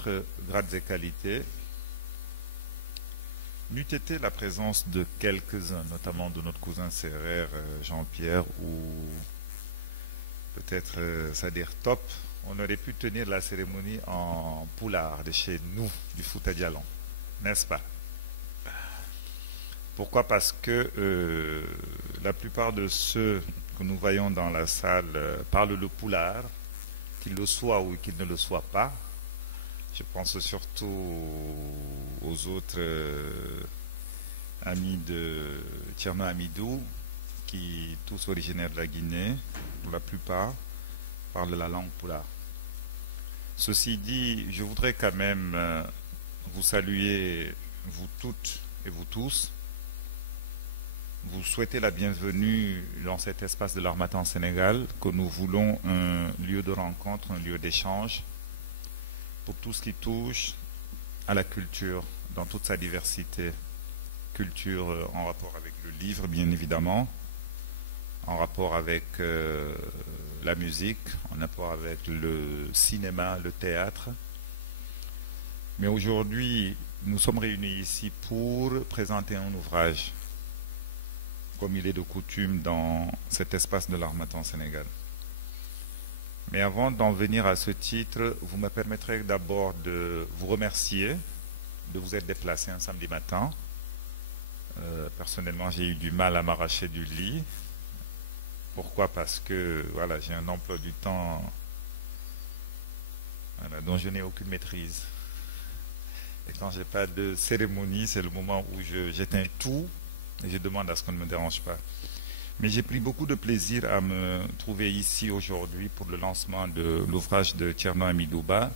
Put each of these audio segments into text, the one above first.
titre Grades et qualités, n'eût été la présence de quelques-uns, notamment de notre cousin Serrer Jean-Pierre ou peut-être Sadir Top, on aurait pu tenir la cérémonie en poulard de chez nous, du Fouta Djallon, n'est-ce pas? Pourquoi? Parce que la plupart de ceux que nous voyons dans la salle parlent le poulard, qu'ils le soient ou qu'ils ne le soient pas. Je pense surtout aux autres amis de Thierno Amidou, qui, tous originaires de la Guinée, pour la plupart, parlent la langue poulard. Ceci dit, je voudrais quand même vous saluer, vous toutes et vous tous, vous souhaiter la bienvenue dans cet espace de l'Harmattan Sénégal, que nous voulons un lieu de rencontre, un lieu d'échange, pour tout ce qui touche à la culture dans toute sa diversité. Culture en rapport avec le livre, bien évidemment, en rapport avec la musique, en rapport avec le cinéma, le théâtre. Mais aujourd'hui, nous sommes réunis ici pour présenter un ouvrage, comme il est de coutume dans cet espace de l'Harmattan Sénégal. Mais avant d'en venir à ce titre, vous me permettrez d'abord de vous remercier de vous être déplacé un samedi matin. Personnellement, j'ai eu du mal à m'arracher du lit. Pourquoi? Parce que voilà, j'ai un emploi du temps dont je n'ai aucune maîtrise. Et quand je n'ai pas de cérémonie, c'est le moment où j'éteins tout et je demande à ce qu'on ne me dérange pas. Mais j'ai pris beaucoup de plaisir à me trouver ici aujourd'hui pour le lancement de l'ouvrage de Thierno Amidou Ba,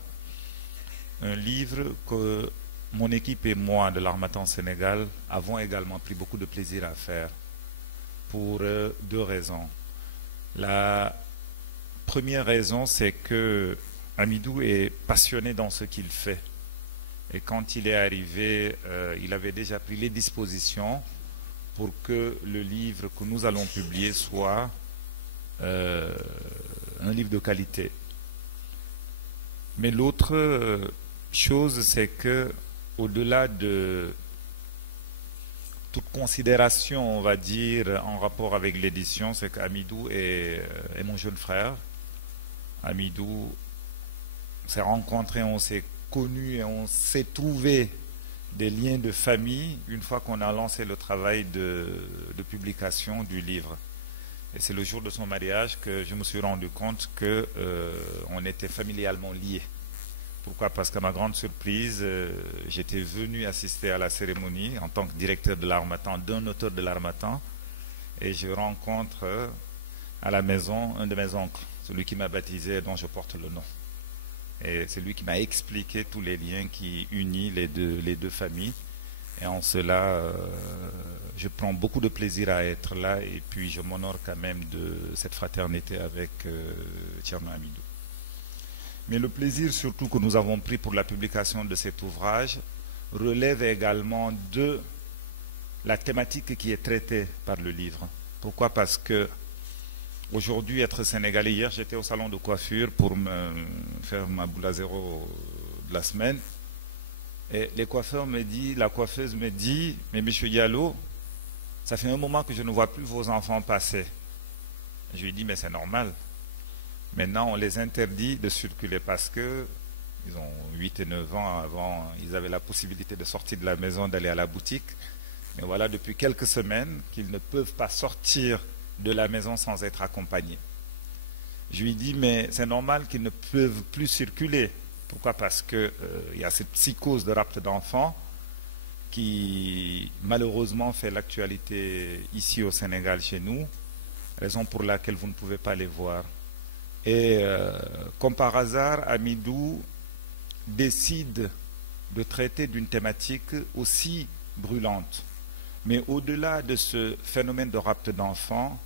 un livre que mon équipe et moi de l'Harmattan Sénégal avons également pris beaucoup de plaisir à faire pour deux raisons. La première raison, c'est que Amidou est passionné dans ce qu'il fait. Et quand il est arrivé, il avait déjà pris les dispositions pour que le livre que nous allons publier soit un livre de qualité. Mais l'autre chose, c'est que au-delà de toute considération, on va dire, en rapport avec l'édition, c'est qu'Amidou est mon jeune frère. Amidou s'est rencontré, on s'est connus et on s'est trouvé des liens de famille une fois qu'on a lancé le travail de publication du livre. Et c'est le jour de son mariage que je me suis rendu compte qu'on était familialement liés. Pourquoi? Parce qu'à ma grande surprise, j'étais venu assister à la cérémonie en tant que directeur de l'Harmattan, d'un auteur de l'Harmattan, et je rencontre à la maison un de mes oncles, celui qui m'a baptisé et dont je porte le nom. Et c'est lui qui m'a expliqué tous les liens qui unissent les deux familles. Et en cela, je prends beaucoup de plaisir à être là et puis je m'honore quand même de cette fraternité avec Thierno Amidou. Mais le plaisir surtout que nous avons pris pour la publication de cet ouvrage relève également de la thématique qui est traitée par le livre. Pourquoi? Parce que aujourd'hui, être sénégalais, hier j'étais au salon de coiffure pour me faire ma boule à zéro de la semaine. Et la coiffeuse me dit, mais monsieur Diallo, ça fait un moment que je ne vois plus vos enfants passer. Je lui ai dit, mais c'est normal. Maintenant, on les interdit de circuler parce que ils ont 8 et 9 ans. Avant, ils avaient la possibilité de sortir de la maison, d'aller à la boutique. Mais voilà, depuis quelques semaines, qu'ils ne peuvent pas sortir de la maison sans être accompagnés. Je lui dis, mais c'est normal qu'ils ne peuvent plus circuler. Pourquoi? Parce qu'il y a cette psychose de rapt d'enfants qui, malheureusement, fait l'actualité ici au Sénégal, chez nous, raison pour laquelle vous ne pouvez pas les voir. Et comme par hasard, Amidou décide de traiter d'une thématique aussi brûlante. Mais au-delà de ce phénomène de rapt d'enfants,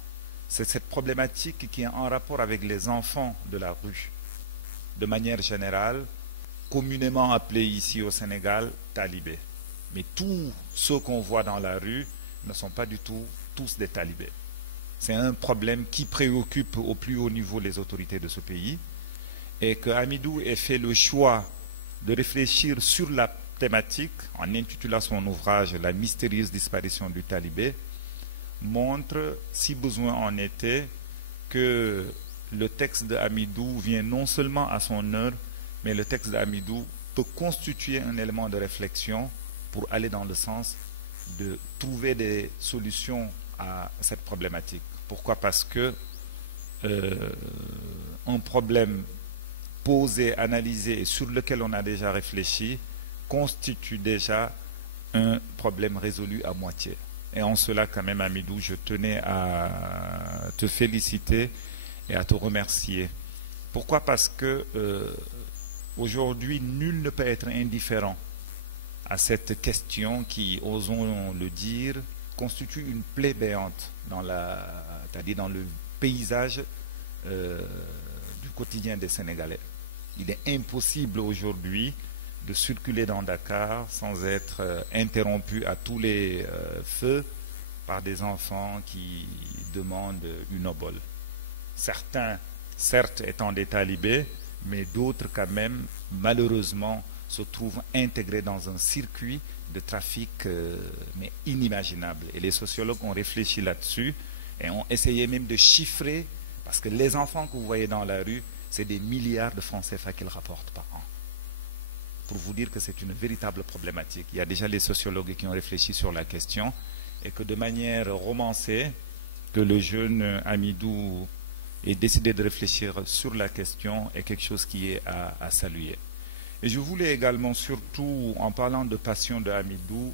c'est cette problématique qui est en rapport avec les enfants de la rue. De manière générale, communément appelés ici au Sénégal, talibés. Mais tous ceux qu'on voit dans la rue ne sont pas du tout tous des talibés. C'est un problème qui préoccupe au plus haut niveau les autorités de ce pays et que Amidou ait fait le choix de réfléchir sur la thématique en intitulant son ouvrage « La mystérieuse disparition du talibé », montre, si besoin en était, que le texte de Hamidou vient non seulement à son heure, mais le texte de Hamidou peut constituer un élément de réflexion pour aller dans le sens de trouver des solutions à cette problématique. Pourquoi? Parce que un problème posé, analysé et sur lequel on a déjà réfléchi constitue déjà un problème résolu à moitié. Et en cela, quand même, Hamidou, je tenais à te féliciter et à te remercier. Pourquoi? Parce que aujourd'hui, nul ne peut être indifférent à cette question qui, osons le dire, constitue une plaie béante dans dans le paysage du quotidien des Sénégalais. Il est impossible aujourd'hui de circuler dans Dakar sans être interrompu à tous les feux par des enfants qui demandent une obole. Certains, certes, étant des talibés, mais d'autres quand même, malheureusement, se trouvent intégrés dans un circuit de trafic mais inimaginable. Et les sociologues ont réfléchi là-dessus et ont essayé même de chiffrer, parce que les enfants que vous voyez dans la rue, c'est des milliards de francs CFA qu'ils rapportent par an. Pour vous dire que c'est une véritable problématique. Il y a déjà les sociologues qui ont réfléchi sur la question et que de manière romancée, que le jeune Hamidou ait décidé de réfléchir sur la question est quelque chose qui est à saluer. Et je voulais également, surtout en parlant de passion de Hamidou,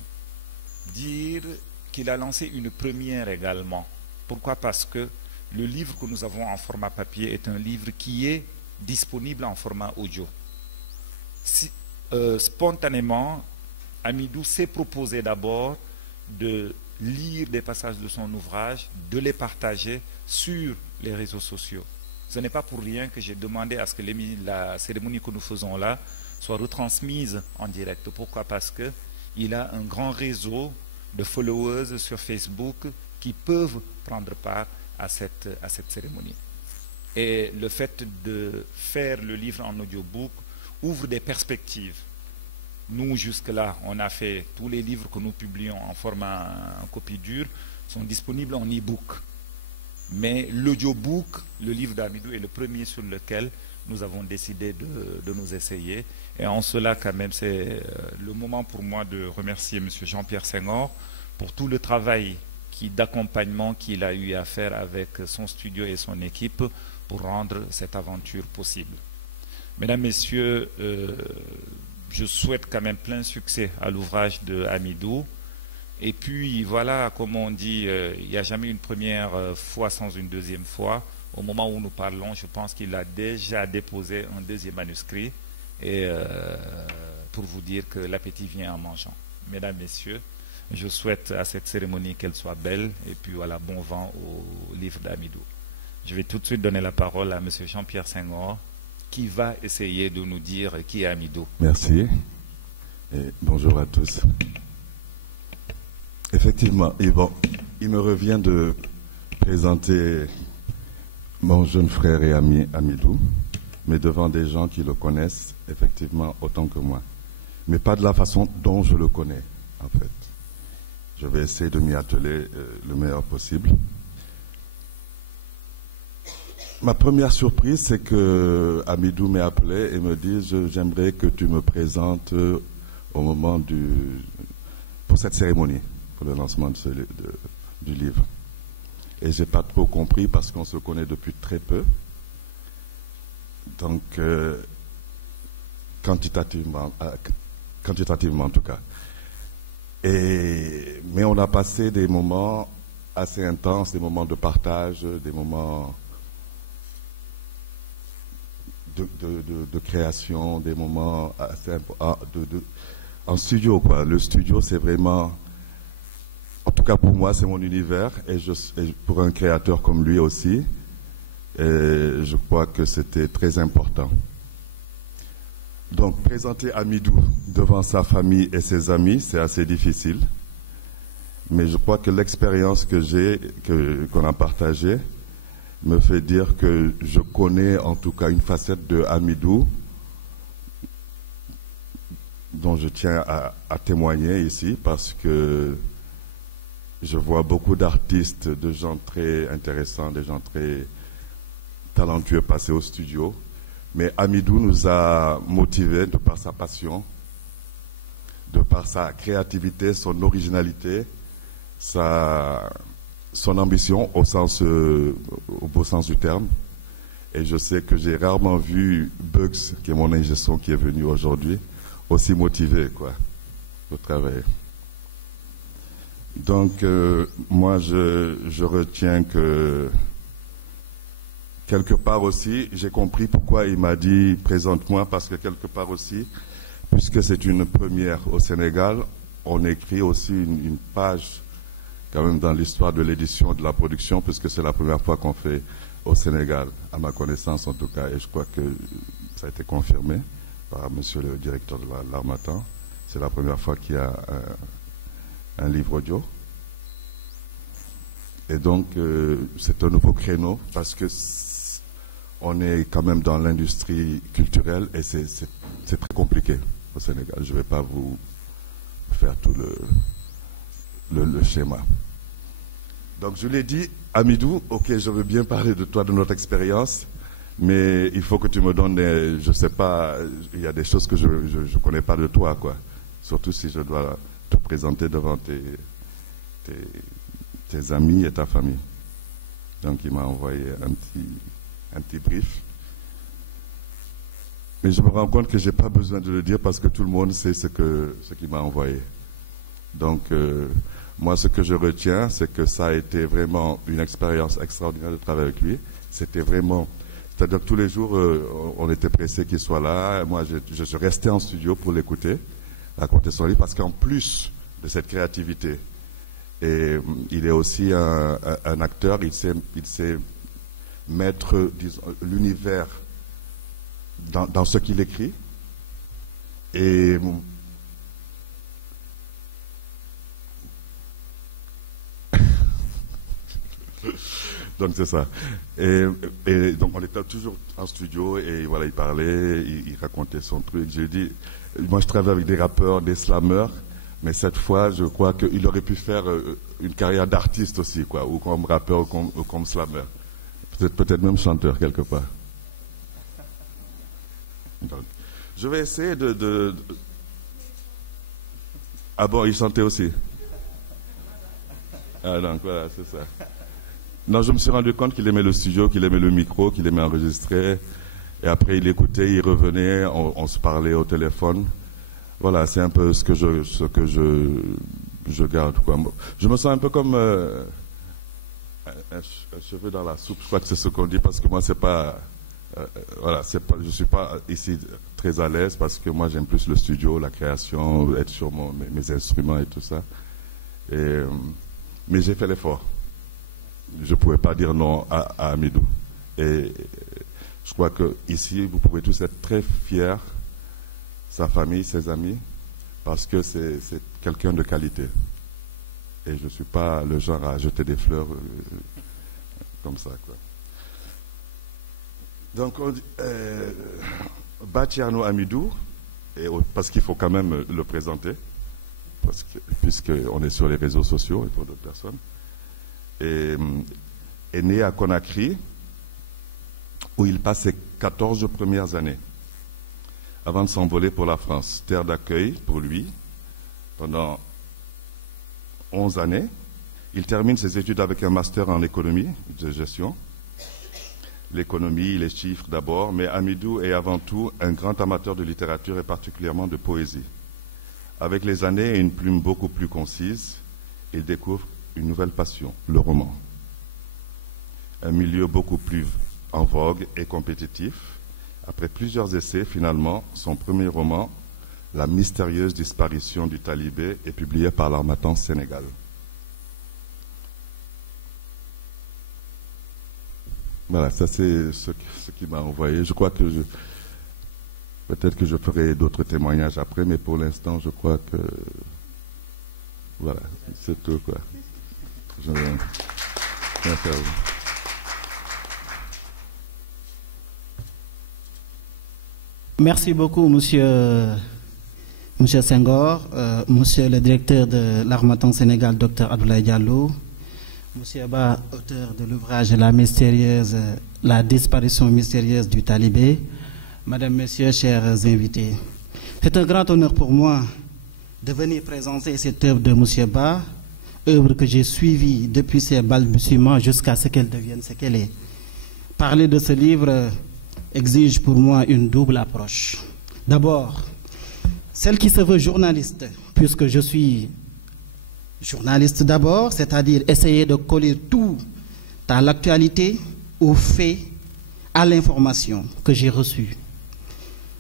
dire qu'il a lancé une première également. Pourquoi? Parce que le livre que nous avons en format papier est un livre qui est disponible en format audio. Spontanément, Hamidou s'est proposé d'abord de lire des passages de son ouvrage, de les partager sur les réseaux sociaux. Ce n'est pas pour rien que j'ai demandé à ce que la cérémonie que nous faisons là soit retransmise en direct. Pourquoi? Parce qu'il a un grand réseau de followers sur Facebook qui peuvent prendre part à cette cérémonie. Et le fait de faire le livre en audiobook ouvre des perspectives. Nous, jusque-là, on a fait tous les livres que nous publions en format en copie dure, sont disponibles en e-book. Mais l'audiobook, le livre d'Hamidou, est le premier sur lequel nous avons décidé de nous essayer. Et en cela, quand même, c'est le moment pour moi de remercier M. Jean-Pierre Senghor pour tout le travail d'accompagnement qu'il a eu à faire avec son studio et son équipe pour rendre cette aventure possible. Mesdames, Messieurs, je souhaite quand même plein succès à l'ouvrage de Hamidou. Et puis, voilà, comme on dit, il n'y a jamais une première fois sans une deuxième fois. Au moment où nous parlons, je pense qu'il a déjà déposé un deuxième manuscrit. Et pour vous dire que l'appétit vient en mangeant. Mesdames, Messieurs, je souhaite à cette cérémonie qu'elle soit belle. Et puis, voilà, bon vent au livre d'Hamidou. Je vais tout de suite donner la parole à M. Jean-Pierre Senghor, qui va essayer de nous dire qui est Hamidou. Merci et bonjour à tous. Effectivement, et bon, il me revient de présenter mon jeune frère et ami Hamidou, mais devant des gens qui le connaissent effectivement autant que moi, mais pas de la façon dont je le connais en fait. Je vais essayer de m'y atteler le meilleur possible. Ma première surprise, c'est que Hamidou m'ait appelé et me dit « J'aimerais que tu me présentes au moment pour cette cérémonie, pour le lancement du livre. » Et je n'ai pas trop compris parce qu'on se connaît depuis très peu. Donc, quantitativement en tout cas. Mais on a passé des moments assez intenses, des moments de partage, des moments de création, des moments assez en studio, quoi. Le studio, c'est vraiment, en tout cas pour moi, c'est mon univers, et pour un créateur comme lui aussi, et je crois que c'était très important. Donc, présenter Hamidou devant sa famille et ses amis, c'est assez difficile, mais je crois que l'expérience qu'on a partagée me fait dire que je connais en tout cas une facette de Hamidou dont je tiens à témoigner ici parce que je vois beaucoup d'artistes, de gens très intéressants, des gens très talentueux passer au studio. Mais Hamidou nous a motivés de par sa passion, de par sa créativité, son originalité, son ambition au beau sens du terme. Et je sais que j'ai rarement vu Bugs, qui est mon ingé son qui est venu aujourd'hui, aussi motivé pour travailler. Donc, moi, je retiens que quelque part aussi, j'ai compris pourquoi il m'a dit « présente-moi » parce que quelque part aussi, puisque c'est une première au Sénégal, on écrit aussi une page quand même dans l'histoire de l'édition et de la production, puisque c'est la première fois qu'on fait au Sénégal, à ma connaissance en tout cas, et je crois que ça a été confirmé par monsieur le directeur de l'Harmattan. C'est la première fois qu'il y a un livre audio. Et donc, c'est un nouveau créneau, parce que on est quand même dans l'industrie culturelle, et c'est très compliqué au Sénégal. Je ne vais pas vous faire tout le schéma. Donc je l'ai dit, Hamidou, ok, je veux bien parler de toi, de notre expérience, mais il faut que tu me donnes, je ne sais pas, il y a des choses que je ne connais pas de toi, quoi. Surtout si je dois te présenter devant tes amis et ta famille. Donc il m'a envoyé un petit brief. Mais je me rends compte que je n'ai pas besoin de le dire parce que tout le monde sait ce qu'il m'a envoyé. Donc, moi, ce que je retiens, c'est que ça a été vraiment une expérience extraordinaire de travailler avec lui. C'était vraiment... C'est-à-dire que tous les jours, on était pressé qu'il soit là. Moi, je suis resté en studio pour l'écouter, raconter son livre, parce qu'en plus de cette créativité, et il est aussi un acteur, il sait mettre, disons, l'univers dans ce qu'il écrit. Et donc c'est ça. Et donc on était toujours en studio et voilà, il parlait, il racontait son truc. J'ai dit, moi je travaille avec des rappeurs, des slammeurs, mais cette fois je crois qu'il aurait pu faire une carrière d'artiste aussi, quoi, ou comme rappeur ou comme slammer. Peut-être même chanteur quelque part. Donc, je vais essayer de... Ah bon, il chantait aussi. Ah donc voilà, c'est ça. Non, je me suis rendu compte qu'il aimait le studio, qu'il aimait le micro, qu'il aimait enregistrer. Et après, il écoutait, il revenait, on se parlait au téléphone. Voilà, c'est un peu ce que je garde, quoi. Je me sens un peu comme un cheveu dans la soupe. Je crois que c'est ce qu'on dit parce que moi, c'est pas... voilà, je suis pas ici très à l'aise parce que moi, j'aime plus le studio, la création, être sur mes instruments et tout ça. Mais j'ai fait l'effort. Je ne pouvais pas dire non à Hamidou. Et je crois qu'ici, vous pouvez tous être très fiers, sa famille, ses amis, parce que c'est quelqu'un de qualité. Et je ne suis pas le genre à jeter des fleurs comme ça, quoi. Donc, Batiano Hamidou, parce qu'il faut quand même le présenter, puisqu'on est sur les réseaux sociaux et pour d'autres personnes, est né à Conakry, où il passe ses 14 premières années, avant de s'envoler pour la France. Terre d'accueil pour lui, pendant 11 années. Il termine ses études avec un master en économie de gestion. L'économie, les chiffres d'abord, mais Hamidou est avant tout un grand amateur de littérature et particulièrement de poésie. Avec les années et une plume beaucoup plus concise, il découvre une nouvelle passion, le roman. Un milieu beaucoup plus en vogue et compétitif. Après plusieurs essais, finalement, son premier roman, La mystérieuse disparition du talibé, est publié par l'Harmattan Sénégal. Voilà, ça c'est ce qui m'a envoyé. Je crois que peut-être que je ferai d'autres témoignages après, mais pour l'instant, je crois que voilà, c'est tout, quoi. Merci à vous. Merci beaucoup, monsieur Monsieur Senghor, Monsieur le directeur de l'Harmattan Sénégal, Dr Abdoulaye Diallo, Monsieur Ba, auteur de l'ouvrage La disparition mystérieuse du talibé, Madame, Messieurs, chers invités. C'est un grand honneur pour moi de venir présenter cette œuvre de Monsieur Ba, œuvre que j'ai suivie depuis ses balbutiements jusqu'à ce qu'elle devienne ce qu'elle est. Parler de ce livre exige pour moi une double approche. D'abord, celle qui se veut journaliste, puisque je suis journaliste d'abord, c'est-à-dire essayer de coller tout à l'actualité, aux faits, à l'information que j'ai reçue.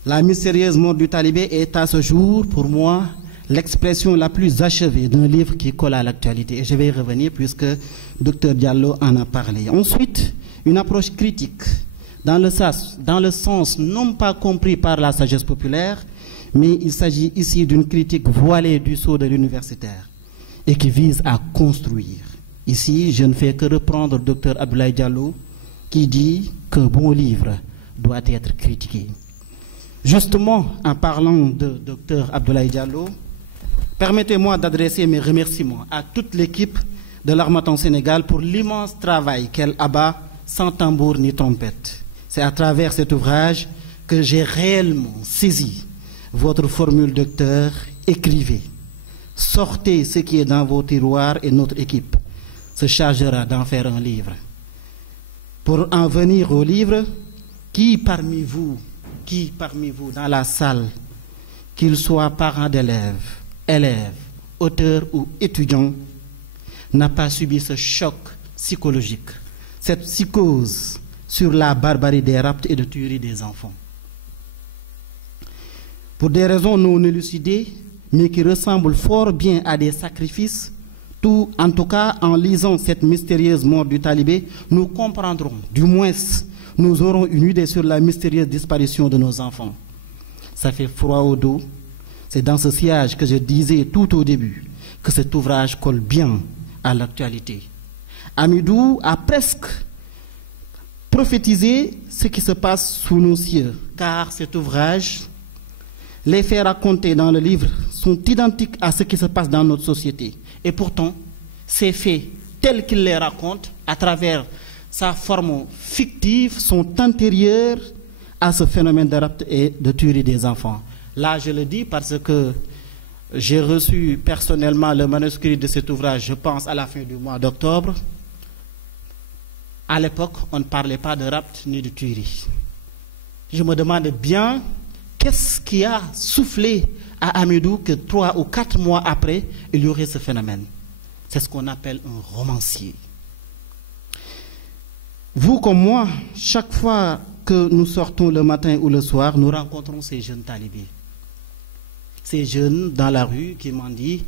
La mystérieuse mort du talibé est à ce jour, pour moi, l'expression la plus achevée d'un livre qui colle à l'actualité. Et je vais y revenir puisque Dr Diallo en a parlé. Ensuite, une approche critique, dans le sens non pas compris par la sagesse populaire, mais il s'agit ici d'une critique voilée du sceau de l'universitaire et qui vise à construire. Ici, je ne fais que reprendre Dr Abdoulaye Diallo qui dit qu'un bon livre doit être critiqué. Justement, en parlant de Dr Abdoulaye Diallo, permettez-moi d'adresser mes remerciements à toute l'équipe de l'Harmattan Sénégal pour l'immense travail qu'elle abat sans tambour ni trompette. C'est à travers cet ouvrage que j'ai réellement saisi votre formule, docteur. Écrivez, sortez ce qui est dans vos tiroirs et notre équipe se chargera d'en faire un livre. Pour en venir au livre, qui parmi vous dans la salle, qu'il soit parent d'élèves, auteur ou étudiant, n'a pas subi ce choc psychologique, cette psychose sur la barbarie des rapts et de tueries des enfants? Pour des raisons non élucidées, mais qui ressemblent fort bien à des sacrifices, en tout cas en lisant cette mystérieuse mort du talibé, nous comprendrons, du moins nous aurons une idée sur la mystérieuse disparition de nos enfants. Ça fait froid au dos. C'est dans ce sillage que je disais tout au début que cet ouvrage colle bien à l'actualité. Amidou a presque prophétisé ce qui se passe sous nos cieux, car cet ouvrage, les faits racontés dans le livre sont identiques à ce qui se passe dans notre société. Et pourtant, ces faits, tels qu'il les raconte, à travers sa forme fictive, sont antérieurs à ce phénomène de rapt et de tuerie des enfants. Là, je le dis parce que j'ai reçu personnellement le manuscrit de cet ouvrage, je pense, à la fin du mois d'octobre. À l'époque, on ne parlait pas de rapt ni de tuerie. Je me demande bien qu'est-ce qui a soufflé à Amidou que 3 ou 4 mois après, il y aurait ce phénomène. C'est ce qu'on appelle un romancier. Vous comme moi, chaque fois que nous sortons le matin ou le soir, nous rencontrons ces jeunes talibés. Ces jeunes dans la rue qui mendient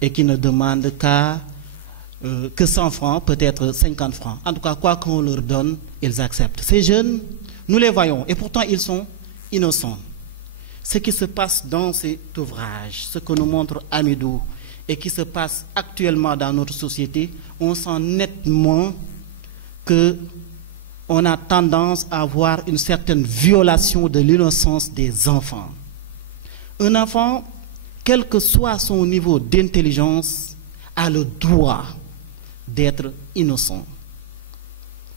et qui ne demandent que 100 francs, peut-être 50 francs. En tout cas, quoi qu'on leur donne, ils acceptent. Ces jeunes, nous les voyons et pourtant ils sont innocents. Ce qui se passe dans cet ouvrage, ce que nous montre Amidou et qui se passe actuellement dans notre société, on sent nettement qu'on a tendance à avoir une certaine violation de l'innocence des enfants. Un enfant, quel que soit son niveau d'intelligence, a le droit d'être innocent.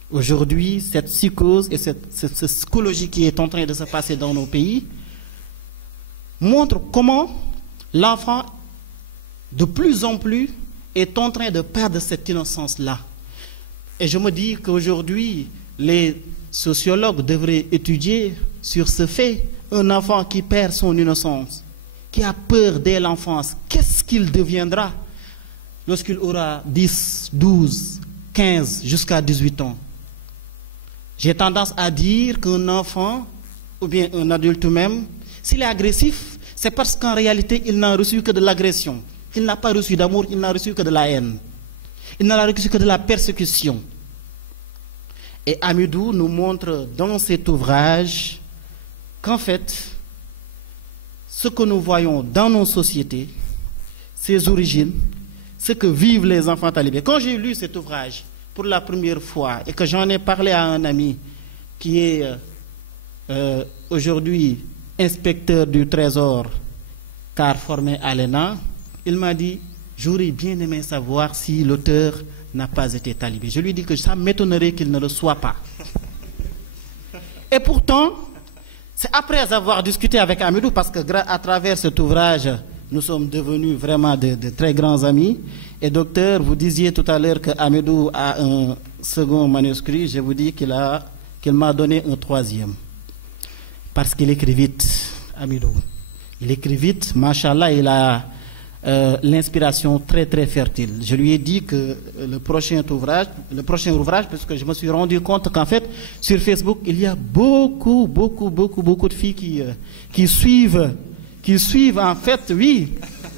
Aujourd'hui, cette psychose et cette psychologie qui est en train de se passer dans nos pays montre comment l'enfant, de plus en plus, est en train de perdre cette innocence-là. Et je me dis qu'aujourd'hui, les sociologues devraient étudier sur ce fait. Un enfant qui perd son innocence, qui a peur dès l'enfance, qu'est-ce qu'il deviendra lorsqu'il aura 10, 12, 15, jusqu'à 18 ans? J'ai tendance à dire qu'un enfant, ou bien un adulte même, s'il est agressif, c'est parce qu'en réalité, il n'a reçu que de l'agression. Il n'a pas reçu d'amour, il n'a reçu que de la haine. Il n'a reçu que de la persécution. Et Amidou nous montre dans cet ouvrage qu'en fait, ce que nous voyons dans nos sociétés, ses origines, ce que vivent les enfants talibés. Quand j'ai lu cet ouvrage pour la première fois et que j'en ai parlé à un ami qui est aujourd'hui inspecteur du Trésor car formé à l'ENA, il m'a dit, j'aurais bien aimé savoir si l'auteur n'a pas été talibé. Je lui ai dit que ça m'étonnerait qu'il ne le soit pas. Et pourtant, c'est après avoir discuté avec Hamidou, parce que à travers cet ouvrage, nous sommes devenus vraiment de très grands amis. Et docteur, vous disiez tout à l'heure que Hamidou a un second manuscrit. Je vous dis qu'il m'a donné un troisième. Parce qu'il écrit vite, Hamidou. Il écrit vite, machallah, il a l'inspiration très très fertile. Je lui ai dit que le prochain ouvrage, parce que je me suis rendu compte qu'en fait, sur Facebook, il y a beaucoup de filles qui suivent en fait, oui,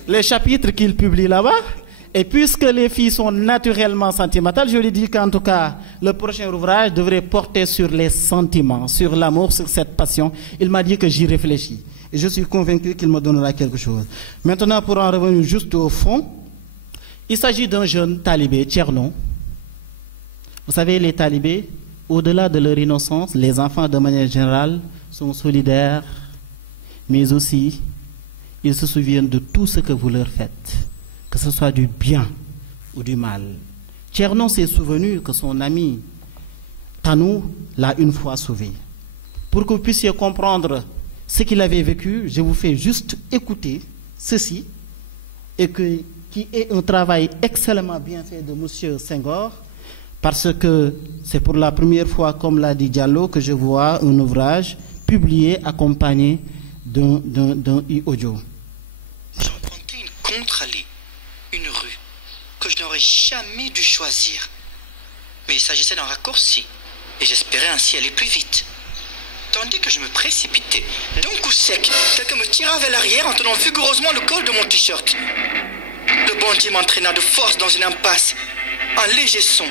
les chapitres qu'il publie là-bas. Et puisque les filles sont naturellement sentimentales, je lui ai dit qu'en tout cas, le prochain ouvrage devrait porter sur les sentiments, sur l'amour, sur cette passion. Il m'a dit que j'y réfléchis. Et je suis convaincu qu'il me donnera quelque chose. Maintenant, pour en revenir juste au fond, il s'agit d'un jeune talibé, Tcherno. Vous savez, les talibés, au-delà de leur innocence, les enfants de manière générale sont solidaires, mais aussi, ils se souviennent de tout ce que vous leur faites, que ce soit du bien ou du mal. Tcherno s'est souvenu que son ami Tanou l'a une fois sauvé. Pour que vous puissiez comprendre ce qu'il avait vécu, je vous fais juste écouter ceci, et qui est un travail excellemment bien fait de M. Senghor, parce que c'est pour la première fois, comme l'a dit Diallo, que je vois un ouvrage publié accompagné d'un e-audio. J'empruntais une contre-allée, une rue, que je n'aurais jamais dû choisir. Mais il s'agissait d'un raccourci, et j'espérais ainsi aller plus vite. Tandis que je me précipitais, d'un coup sec, quelqu'un me tira vers l'arrière en tenant vigoureusement le col de mon t-shirt. Le bandit m'entraîna de force dans une impasse. Un léger son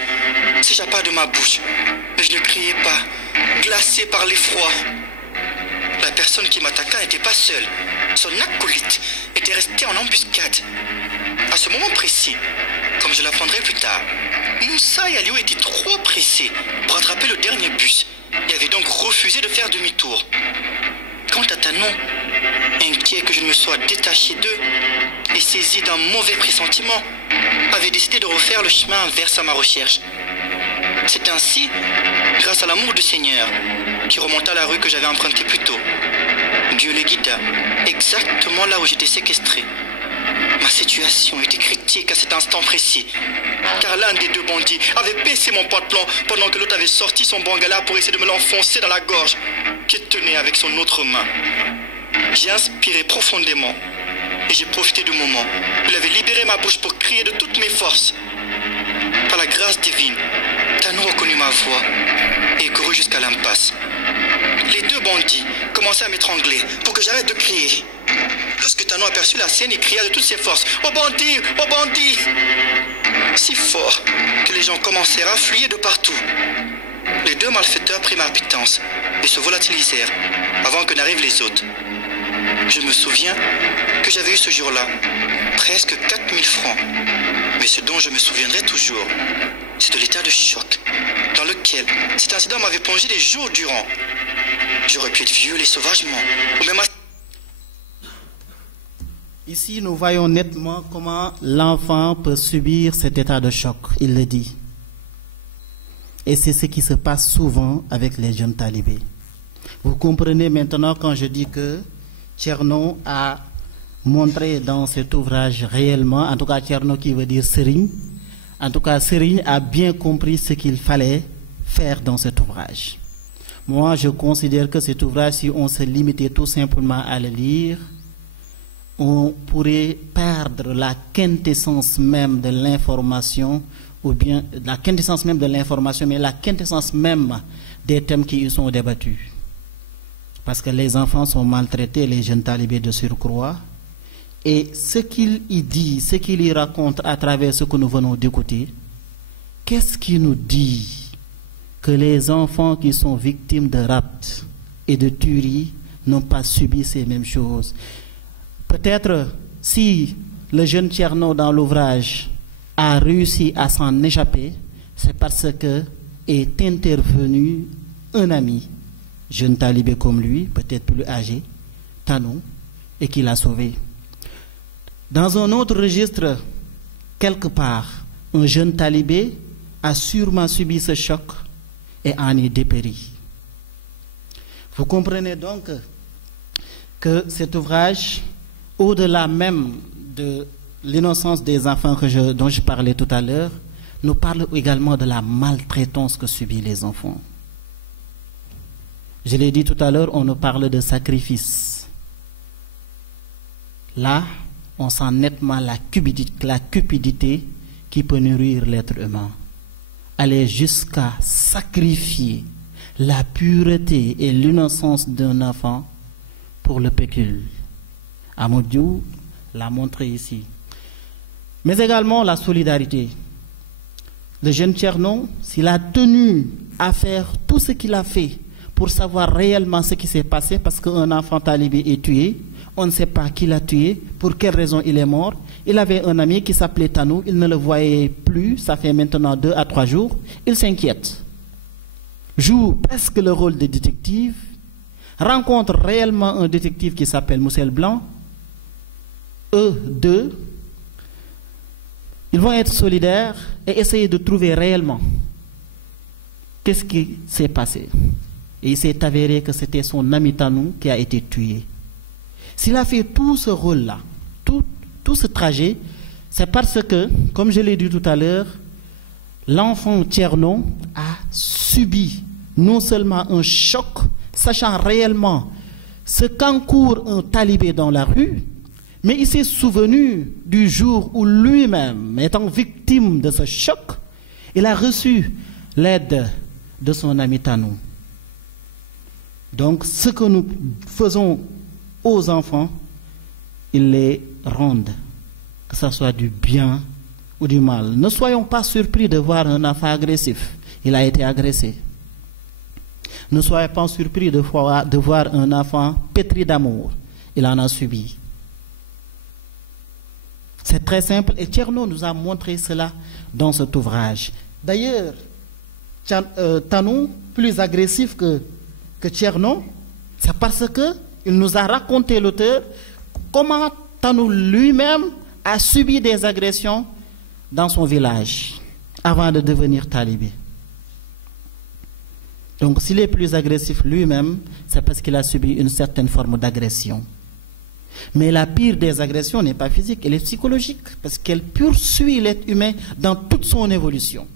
s'échappa de ma bouche, mais je ne criais pas, glacé par l'effroi. La personne qui m'attaqua n'était pas seule. Son acolyte était resté en embuscade. À ce moment précis, comme je l'apprendrai plus tard, Moussa et Aliou étaient trop pressés pour attraper le dernier bus. Il avait donc refusé de faire demi-tour. Quant à Tanon, inquiet que je ne me sois détaché d'eux et saisi d'un mauvais pressentiment, avait décidé de refaire le chemin inverse à ma recherche. C'est ainsi, grâce à l'amour du Seigneur, qui remonta la rue que j'avais empruntée plus tôt. Dieu le guida exactement là où j'étais séquestré. Ma situation était critique à cet instant précis, car l'un des deux bandits avait baissé mon pantalon pendant que l'autre avait sorti son bangala pour essayer de me l'enfoncer dans la gorge, qu'il tenait avec son autre main. J'ai inspiré profondément et j'ai profité du moment. Il avait libéré ma bouche pour crier de toutes mes forces. Par la grâce divine, Tanou reconnut ma voix et courut jusqu'à l'impasse. Les deux bandits commençaient à m'étrangler pour que j'arrête de crier. Lorsque Tanou aperçut la scène, il cria de toutes ses forces « Au bandit! Au bandit !» Si fort que les gens commencèrent à fuir de partout. Les deux malfaiteurs prirent ma pitance et se volatilisèrent avant que n'arrivent les autres. Je me souviens que j'avais eu ce jour-là presque 4000 francs. Mais ce dont je me souviendrai toujours, c'est de l'état de choc dans lequel cet incident m'avait plongé des jours durant. J'aurais pu être violé sauvagement ou même... Ici, nous voyons nettement comment l'enfant peut subir cet état de choc, il le dit. Et c'est ce qui se passe souvent avec les jeunes talibés. Vous comprenez maintenant quand je dis que Tcherno a montré dans cet ouvrage réellement, en tout cas Tcherno qui veut dire Serigne, en tout cas Serigne a bien compris ce qu'il fallait faire dans cet ouvrage. Moi, je considère que cet ouvrage, si on se limitait tout simplement à le lire, on pourrait perdre la quintessence même de l'information, ou bien la quintessence même de l'information, mais la quintessence même des thèmes qui y sont débattus. Parce que les enfants sont maltraités, les jeunes talibés de surcroît, et ce qu'il y dit, ce qu'il y raconte à travers ce que nous venons d'écouter, qu'est-ce qui nous dit que les enfants qui sont victimes de rapt et de tuerie n'ont pas subi ces mêmes choses? Peut-être si le jeune Tcherno dans l'ouvrage a réussi à s'en échapper, c'est parce que est intervenu un ami, jeune talibé comme lui, peut-être plus âgé, Tanou, et qui l'a sauvé. Dans un autre registre, quelque part, un jeune talibé a sûrement subi ce choc et en est dépéri. Vous comprenez donc que cet ouvrage, au-delà même de l'innocence des enfants dont je parlais tout à l'heure, nous parle également de la maltraitance que subissent les enfants. Je l'ai dit tout à l'heure, on nous parle de sacrifice. Là, on sent nettement la cupidité qui peut nourrir l'être humain. Aller jusqu'à sacrifier la pureté et l'innocence d'un enfant pour le pécule. Amadou l'a montré ici. Mais également la solidarité. Le jeune Tcherno, s'il a tenu à faire tout ce qu'il a fait pour savoir réellement ce qui s'est passé, parce qu'un enfant talibé est tué, on ne sait pas qui l'a tué, pour quelle raison il est mort. Il avait un ami qui s'appelait Tanou, il ne le voyait plus, ça fait maintenant 2 à 3 jours. Il s'inquiète, joue presque le rôle de détective, rencontre réellement un détective qui s'appelle Moussel Blanc. Eux deux, ils vont être solidaires et essayer de trouver réellement qu'est-ce qui s'est passé. Et il s'est avéré que c'était son ami Tanou qui a été tué. S'il a fait tout ce rôle-là, tout ce trajet, c'est parce que, comme je l'ai dit tout à l'heure, l'enfant Tcherno a subi non seulement un choc, sachant réellement ce qu'encourt un talibé dans la rue, mais il s'est souvenu du jour où lui-même, étant victime de ce choc, il a reçu l'aide de son ami Tanou. Donc, ce que nous faisons aux enfants, ils les rendent, que ce soit du bien ou du mal. Ne soyons pas surpris de voir un enfant agressif. Il a été agressé. Ne soyez pas surpris de voir un enfant pétri d'amour. Il en a subi. C'est très simple et Tcherno nous a montré cela dans cet ouvrage. D'ailleurs, Tanou, plus agressif que Tcherno, c'est parce qu'il nous a raconté, l'auteur, comment Tanou lui-même a subi des agressions dans son village avant de devenir talibé. Donc s'il est plus agressif lui-même, c'est parce qu'il a subi une certaine forme d'agression. Mais la pire des agressions n'est pas physique, elle est psychologique, parce qu'elle poursuit l'être humain dans toute son évolution.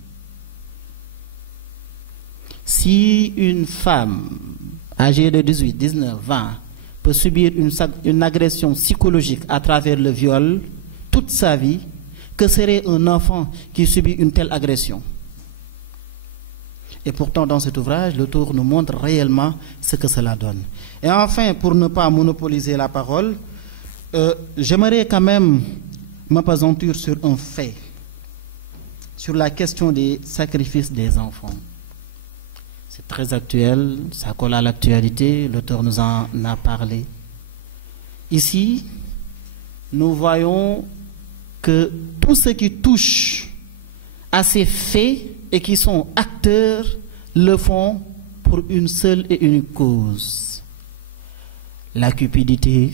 Si une femme âgée de 18, 19, 20 peut subir une agression psychologique à travers le viol toute sa vie, que serait un enfant qui subit une telle agression? Et pourtant, dans cet ouvrage, l'auteur nous montre réellement ce que cela donne. Et enfin, pour ne pas monopoliser la parole, j'aimerais quand même m'appesantir sur un fait, sur la question des sacrifices des enfants. C'est très actuel, ça colle à l'actualité, l'auteur nous en a parlé. Ici, nous voyons que tout ce qui touche à ces faits et qui sont acteurs le font pour une seule et unique cause: la cupidité,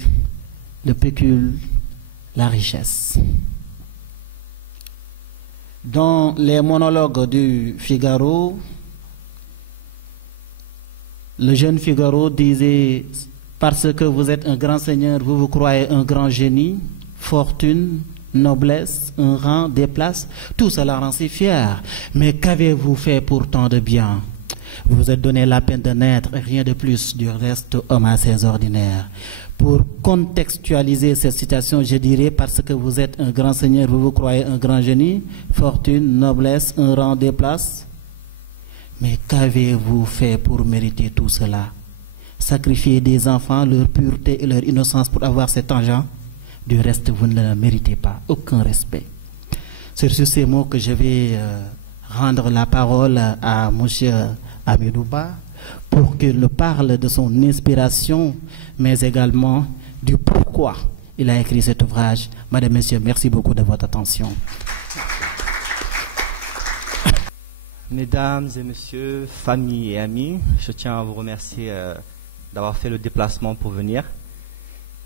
le pécule, la richesse. Dans les monologues du Figaro, le jeune Figaro disait: parce que vous êtes un grand seigneur, vous vous croyez un grand génie, fortune, noblesse, un rang, des places, tout cela rend si fier. Mais qu'avez-vous fait pour tant de bien? Vous vous êtes donné la peine de naître, rien de plus, du reste, homme assez ordinaire. Pour contextualiser cette citation, je dirais: parce que vous êtes un grand seigneur, vous vous croyez un grand génie, fortune, noblesse, un rang, des places. Mais qu'avez-vous fait pour mériter tout cela? Sacrifier des enfants, leur pureté et leur innocence pour avoir cet argent? Du reste, vous ne le méritez pas. Aucun respect. C'est sur ces mots que je vais rendre la parole à M. Amidouba pour qu'il nous parle de son inspiration, mais également du pourquoi il a écrit cet ouvrage. Madame, Messieurs, merci beaucoup de votre attention. Mesdames et messieurs, famille et amis, je tiens à vous remercier d'avoir fait le déplacement pour venir.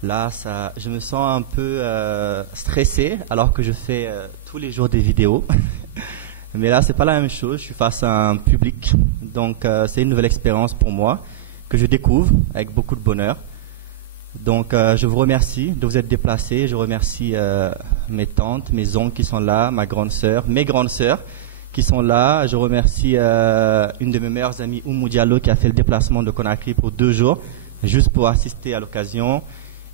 Là, je me sens un peu stressé alors que je fais tous les jours des vidéos. Mais là, c'est pas la même chose. Je suis face à un public, donc c'est une nouvelle expérience pour moi que je découvre avec beaucoup de bonheur. Donc, je vous remercie de vous être déplacés. Je remercie mes tantes, mes oncles qui sont là, ma grande sœur, mes grandes sœurs qui sont là. Je remercie une de mes meilleures amies, Oumou Diallo, qui a fait le déplacement de Conakry pour 2 jours, juste pour assister à l'occasion.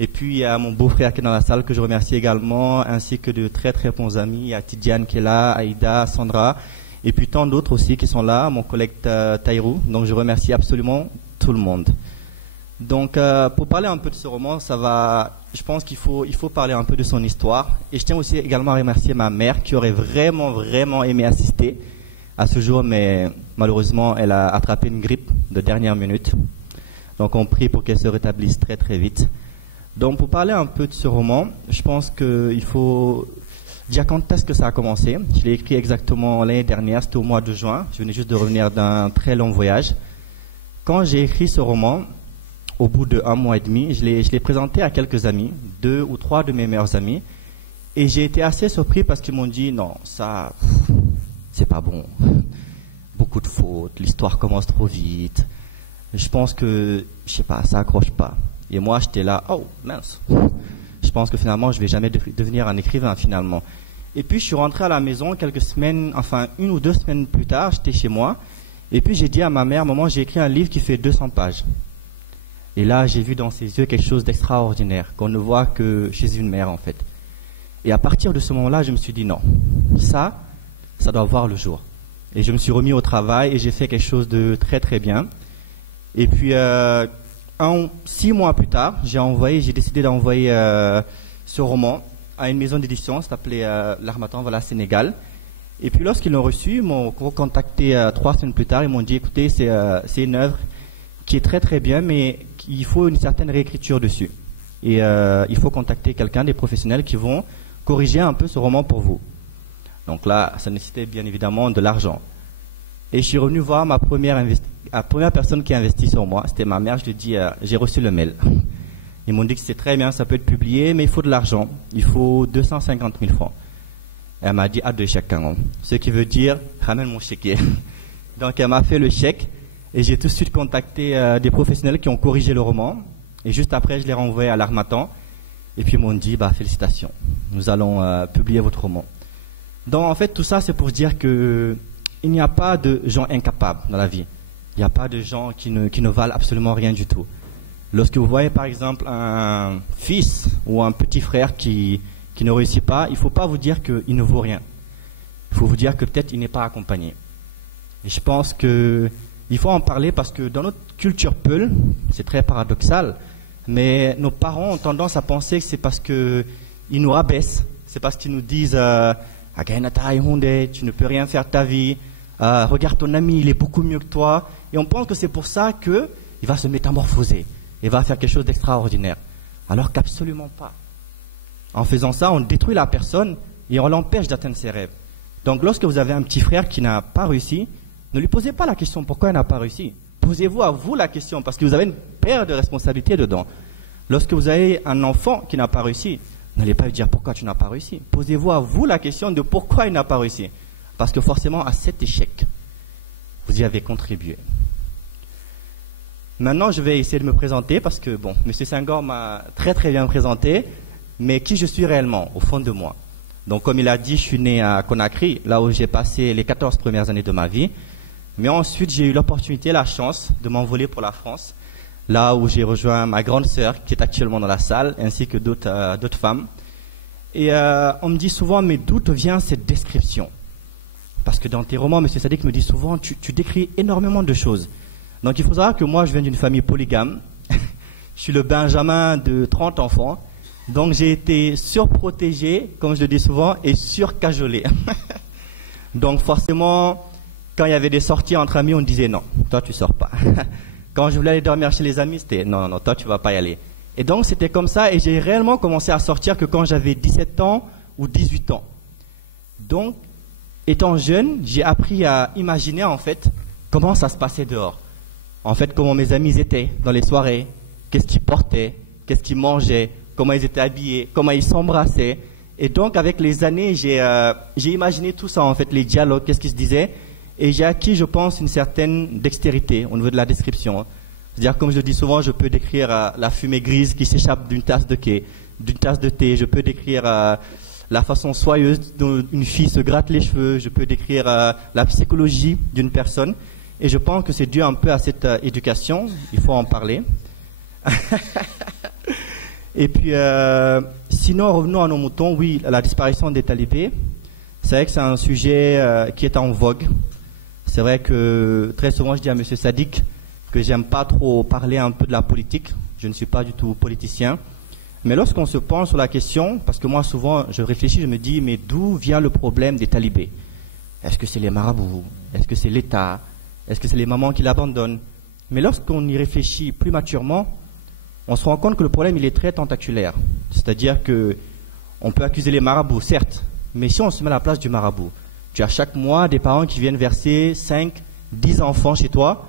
Et puis, il y a mon beau-frère qui est dans la salle, que je remercie également, ainsi que de très très bons amis. Il y a Tidiane qui est là, Aïda, Sandra, et puis tant d'autres aussi qui sont là, mon collègue Taïrou. Donc, je remercie absolument tout le monde. Donc, pour parler un peu de ce roman, je pense qu'il faut parler un peu de son histoire. Et je tiens aussi également à remercier ma mère qui aurait vraiment, vraiment aimé assister à ce jour, mais malheureusement, elle a attrapé une grippe de dernière minute. Donc, on prie pour qu'elle se rétablisse très, très vite. Donc, pour parler un peu de ce roman, je pense qu'il faut dire quand est-ce que ça a commencé. Je l'ai écrit exactement l'année dernière, c'était au mois de juin. Je venais juste de revenir d'un très long voyage. Quand j'ai écrit ce roman, au bout d'1 mois et demi, je l'ai présenté à quelques amis, 2 ou 3 de mes meilleurs amis, et j'ai été assez surpris parce qu'ils m'ont dit non, ça, c'est pas bon, beaucoup de fautes, l'histoire commence trop vite, je pense que, je sais pas, ça accroche pas. Et moi, j'étais là, oh mince, je pense que finalement, je vais jamais devenir un écrivain finalement. Et puis, je suis rentré à la maison quelques semaines, enfin 1 ou 2 semaines plus tard, j'étais chez moi, et puis j'ai dit à ma mère, maman, j'ai écrit un livre qui fait 200 pages. Et là, j'ai vu dans ses yeux quelque chose d'extraordinaire, qu'on ne voit que chez une mère, en fait. Et à partir de ce moment-là, je me suis dit, non, ça doit voir le jour. Et je me suis remis au travail et j'ai fait quelque chose de très, très bien. Et puis, 6 mois plus tard, j'ai décidé d'envoyer ce roman à une maison d'édition, ça s'appelait L'Harmattan, voilà, Sénégal. Et puis, lorsqu'ils l'ont reçu, ils m'ont recontacté 3 semaines plus tard. Ils m'ont dit, écoutez, c'est une œuvre qui est très, très bien, mais il faut une certaine réécriture dessus. Et il faut contacter quelqu'un, des professionnels qui vont corriger un peu ce roman pour vous. Donc là, ça nécessitait bien évidemment de l'argent. Et je suis revenu voir la première personne qui a investi sur moi, c'était ma mère. Je lui ai dit, j'ai reçu le mail. Ils m'ont dit que c'est très bien, ça peut être publié, mais il faut de l'argent. Il faut 250 000 francs. Et elle m'a dit, à 2 chèques. Ce qui veut dire, ramène mon chéquier. Donc elle m'a fait le chèque. Et j'ai tout de suite contacté des professionnels qui ont corrigé le roman. Et juste après, je l'ai renvoyé à l'Harmattan. Et puis ils m'ont dit, félicitations, nous allons publier votre roman. Donc en fait, tout ça, c'est pour dire que il n'y a pas de gens incapables dans la vie. Il n'y a pas de gens qui ne valent absolument rien du tout. Lorsque vous voyez par exemple un fils ou un petit frère qui ne réussit pas, il ne faut pas vous dire qu'il ne vaut rien. Il faut vous dire que peut-être il n'est pas accompagné. Et je pense que il faut en parler parce que dans notre culture Peul, c'est très paradoxal, mais nos parents ont tendance à penser que c'est parce qu'ils nous rabaissent, c'est parce qu'ils nous disent tu ne peux rien faire de ta vie, regarde ton ami, il est beaucoup mieux que toi, et on pense que c'est pour ça qu'il va se métamorphoser, il va faire quelque chose d'extraordinaire, alors qu'absolument pas. En faisant ça, on détruit la personne et on l'empêche d'atteindre ses rêves. Donc lorsque vous avez un petit frère qui n'a pas réussi, ne lui posez pas la question pourquoi il n'a pas réussi. Posez-vous à vous la question parce que vous avez une paire de responsabilités dedans. Lorsque vous avez un enfant qui n'a pas réussi, n'allez pas lui dire pourquoi tu n'as pas réussi. Posez-vous à vous la question de pourquoi il n'a pas réussi. Parce que forcément, à cet échec, vous y avez contribué. Maintenant, je vais essayer de me présenter parce que, M. Senghor m'a très très bien présenté, mais qui je suis réellement, au fond de moi. Donc, comme il a dit, je suis né à Conakry, là où j'ai passé les 14 premières années de ma vie. Mais ensuite, j'ai eu l'opportunité, la chance de m'envoler pour la France, là où j'ai rejoint ma grande sœur, qui est actuellement dans la salle, ainsi que d'autres femmes. Et on me dit souvent, mais d'où te vient cette description? Parce que dans tes romans, M. Sadiq me dit souvent, tu décris énormément de choses. Donc, il faut savoir que moi, je viens d'une famille polygame. Je suis le benjamin de 30 enfants. Donc, j'ai été surprotégé, comme je le dis souvent, et surcajolé. Donc, forcément, quand il y avait des sorties entre amis, on disait non, toi tu sors pas. Quand je voulais aller dormir chez les amis, c'était non, toi tu vas pas y aller. Et donc c'était comme ça et j'ai réellement commencé à sortir que quand j'avais 17 ans ou 18 ans. Donc, étant jeune, j'ai appris à imaginer en fait comment ça se passait dehors. En fait, comment mes amis étaient dans les soirées, qu'est-ce qu'ils portaient, qu'est-ce qu'ils mangeaient, comment ils étaient habillés, comment ils s'embrassaient. Et donc, avec les années, j'ai imaginé tout ça, en fait, les dialogues, qu'est-ce qu'ils se disaient. Et j'ai acquis, je pense, une certaine dextérité au niveau de la description. C'est-à-dire, comme je le dis souvent, je peux décrire la fumée grise qui s'échappe d'une tasse de thé. Je peux décrire la façon soyeuse dont une fille se gratte les cheveux. Je peux décrire la psychologie d'une personne. Et je pense que c'est dû un peu à cette éducation. Il faut en parler. Et puis, sinon, revenons à nos moutons. Oui, la disparition des talibés, c'est vrai que c'est un sujet qui est en vogue. C'est vrai que très souvent, je dis à M. Sadiq que j'aime pas trop parler un peu de la politique. Je ne suis pas du tout politicien. Mais lorsqu'on se penche sur la question, parce que moi, souvent, je réfléchis, je me dis, mais d'où vient le problème des talibés? Est-ce que c'est les marabouts? Est-ce que c'est l'État? Est-ce que c'est les mamans qui l'abandonnent? Mais lorsqu'on y réfléchit plus maturement, on se rend compte que le problème, il est très tentaculaire. C'est-à-dire que on peut accuser les marabouts, certes, mais si on se met à la place du marabout, tu as chaque mois des parents qui viennent verser 5, 10 enfants chez toi,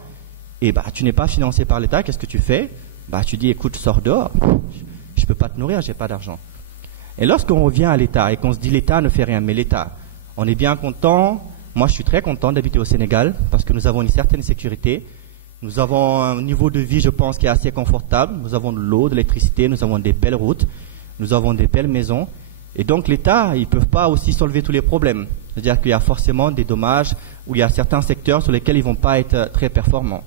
et tu n'es pas financé par l'État, qu'est-ce que tu fais? Tu dis, écoute, sors dehors, je ne peux pas te nourrir, j'ai pas d'argent. Et lorsqu'on revient à l'État et qu'on se dit l'État ne fait rien, mais l'État, on est bien content. Moi, je suis très content d'habiter au Sénégal parce que nous avons une certaine sécurité. Nous avons un niveau de vie, je pense, qui est assez confortable. Nous avons de l'eau, de l'électricité, nous avons des belles routes, nous avons des belles maisons. Et donc l'État, ils ne peuvent pas aussi solver tous les problèmes. C'est-à-dire qu'il y a forcément des dommages où il y a certains secteurs sur lesquels ils ne vont pas être très performants.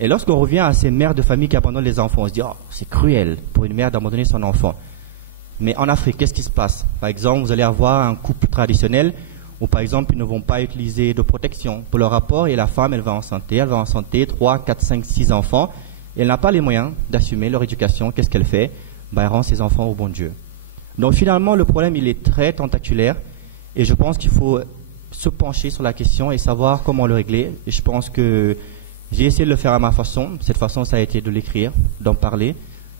Et lorsqu'on revient à ces mères de famille qui abandonnent les enfants, on se dit, oh, c'est cruel pour une mère d'abandonner son enfant. Mais en Afrique, qu'est-ce qui se passe? Par exemple, vous allez avoir un couple traditionnel où, par exemple, ils ne vont pas utiliser de protection pour leur rapport et la femme, elle va enceinte 3, 4, 5, 6 enfants et elle n'a pas les moyens d'assumer leur éducation. Qu'est-ce qu'elle fait? Elle rend ses enfants au bon Dieu. Donc finalement, le problème, il est très tentaculaire et je pense qu'il faut se pencher sur la question et savoir comment le régler. Et je pense que j'ai essayé de le faire à ma façon. Cette façon, ça a été de l'écrire, d'en parler.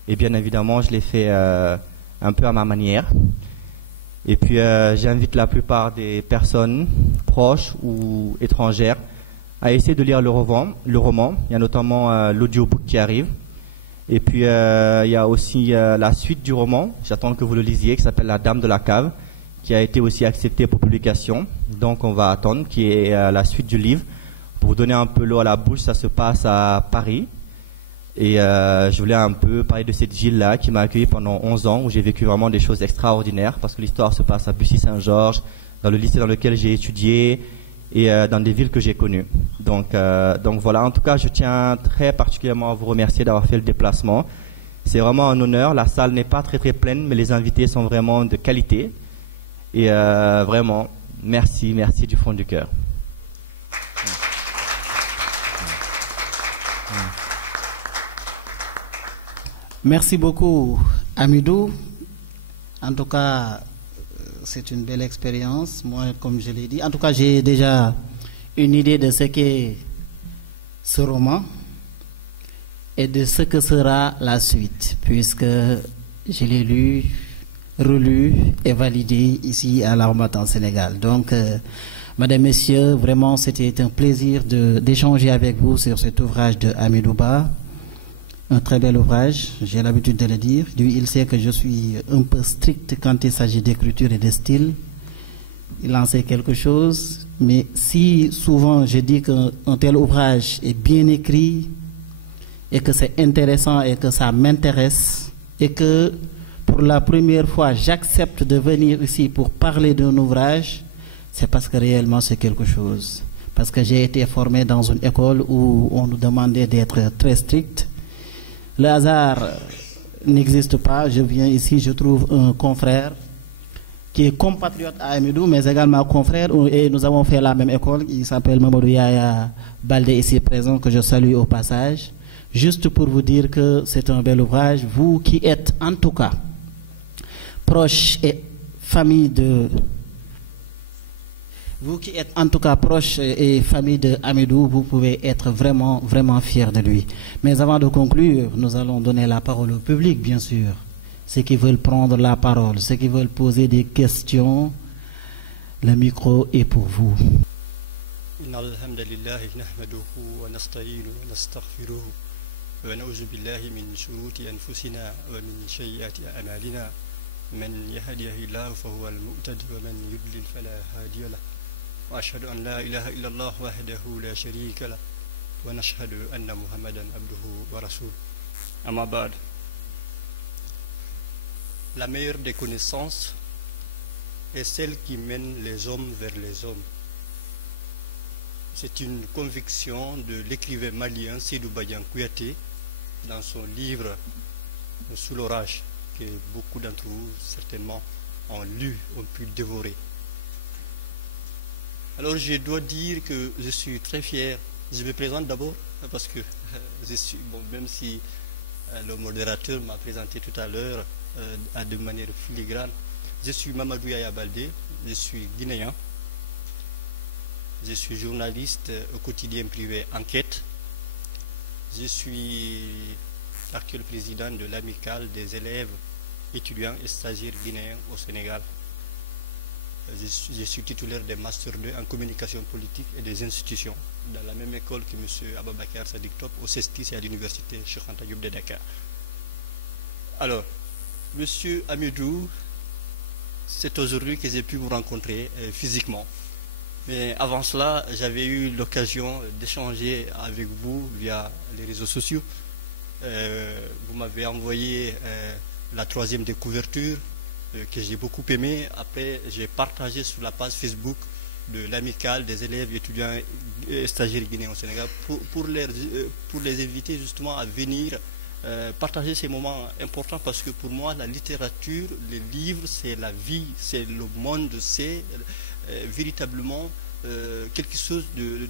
Et bien évidemment, je l'ai fait un peu à ma manière. Et puis, j'invite la plupart des personnes proches ou étrangères à essayer de lire le roman. Il y a notamment l'audiobook qui arrive. Et puis, il y a aussi la suite du roman, j'attends que vous le lisiez, qui s'appelle La Dame de la Cave, qui a été aussi acceptée pour publication. Donc, on va attendre, qui est la suite du livre. Pour vous donner un peu l'eau à la bouche, ça se passe à Paris. Et je voulais un peu parler de cette ville-là qui m'a accueilli pendant 11 ans, où j'ai vécu vraiment des choses extraordinaires, parce que l'histoire se passe à Bussy-Saint-Georges, dans le lycée dans lequel j'ai étudié, et dans des villes que j'ai connues. Donc voilà, en tout cas, je tiens très particulièrement à vous remercier d'avoir fait le déplacement. C'est vraiment un honneur. La salle n'est pas très très pleine, mais les invités sont vraiment de qualité. Et vraiment, merci du fond du cœur. Merci beaucoup, Hamidou. En tout cas, c'est une belle expérience. Moi, comme je l'ai dit, en tout cas, j'ai déjà une idée de ce qu'est ce roman et de ce que sera la suite, puisque je l'ai lu, relu et validé ici à l'Harmattan Sénégal. Donc, Madame, Messieurs, vraiment, c'était un plaisir d'échanger avec vous sur cet ouvrage de Hamidou Ba. Un très bel ouvrage, j'ai l'habitude de le dire. Lui, il sait que je suis un peu strict quand il s'agit d'écriture et de style. Il en sait quelque chose. Mais si souvent je dis qu'un tel ouvrage est bien écrit et que c'est intéressant et que ça m'intéresse et que pour la première fois j'accepte de venir ici pour parler d'un ouvrage, c'est parce que réellement c'est quelque chose. Parce que j'ai été formé dans une école où on nous demandait d'être très strict. Le hasard n'existe pas. Je viens ici, je trouve un confrère qui est compatriote à Hamidou, mais également confrère, et nous avons fait la même école. Il s'appelle Mamadou Yaya Baldé, ici présent, que je salue au passage. Juste pour vous dire que c'est un bel ouvrage. Vous qui êtes en tout cas proche et famille de... Vous qui êtes en tout cas proche et famille de Hamidou, vous pouvez être vraiment, vraiment fiers de lui. Mais avant de conclure, nous allons donner la parole au public, bien sûr. Ceux qui veulent prendre la parole, ceux qui veulent poser des questions, le micro est pour vous. ونعوذ بالله من شرور أنفسنا ومن سيئات أعمالنا من يهده الله فهو المهتد ومن يضلل فلا هادي له وأشهد أن لا إله إلا الله وحده لا شريك له ونشهد أن محمدا عبده ورسوله أما بعد. La meilleure des connaissances est celle qui mène les hommes vers les hommes. C'est une conviction de l'écrivain malien Sédou Badian Kouyaté dans son livre Sous l'orage, que beaucoup d'entre vous certainement ont lu, ont pu dévorer. Alors je dois dire que je suis très fier. Je me présente d'abord parce que je suis, bon, même si le modérateur m'a présenté tout à l'heure de manière filigrane, je suis Mamadou Yaya Baldé, je suis guinéen, je suis journaliste au quotidien privé Enquête, je suis l'actuel président de l'amicale des élèves, étudiants et stagiaires guinéens au Sénégal. Je suis titulaire des Master 2 en communication politique et des institutions, dans la même école que M. Ababakar Sadik Top, au CESTIS et à l'université Cheikh Anta Diop de Dakar. Alors, M. Amidou, c'est aujourd'hui que j'ai pu vous rencontrer physiquement. Mais avant cela, j'avais eu l'occasion d'échanger avec vous via les réseaux sociaux. Vous m'avez envoyé la 3e de couverture que j'ai beaucoup aimé. Après, j'ai partagé sur la page Facebook de l'amicale des élèves étudiants et stagiaires guinéens au Sénégal pour les inviter justement à venir partager ces moments importants, parce que pour moi, la littérature, les livres, c'est la vie, c'est le monde, c'est véritablement quelque chose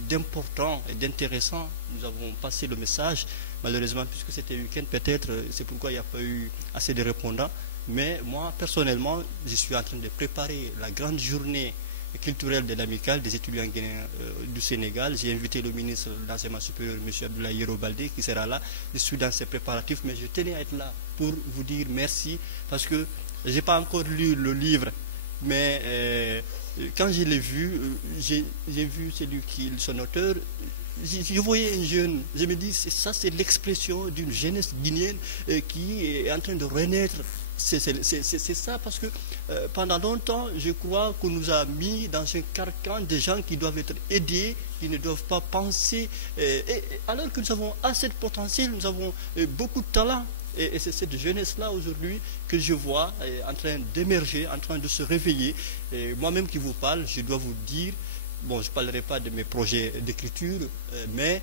d'important et d'intéressant. Nous avons passé le message, malheureusement, puisque c'était week-end, peut-être, c'est pourquoi il n'y a pas eu assez de répondants. Mais moi, personnellement, je suis en train de préparer la grande journée culturelle de l'amicale des étudiants guinéens du Sénégal. J'ai invité le ministre de l'enseignement supérieur, M. Abdoulaye Yero Baldé, qui sera là. Je suis dans ces préparatifs, mais je tenais à être là pour vous dire merci, parce que je n'ai pas encore lu le livre, mais quand je l'ai vu, j'ai vu celui qui est son auteur. Je voyais un jeune, je me dis, ça c'est l'expression d'une jeunesse guinéenne qui est en train de renaître. C'est ça, parce que pendant longtemps, je crois qu'on nous a mis dans un carcan de gens qui doivent être aidés, qui ne doivent pas penser, alors que nous avons assez de potentiel, nous avons beaucoup de talent. Et c'est cette jeunesse-là aujourd'hui que je vois en train d'émerger, en train de se réveiller. Moi-même qui vous parle, je dois vous dire, bon, je ne parlerai pas de mes projets d'écriture, mais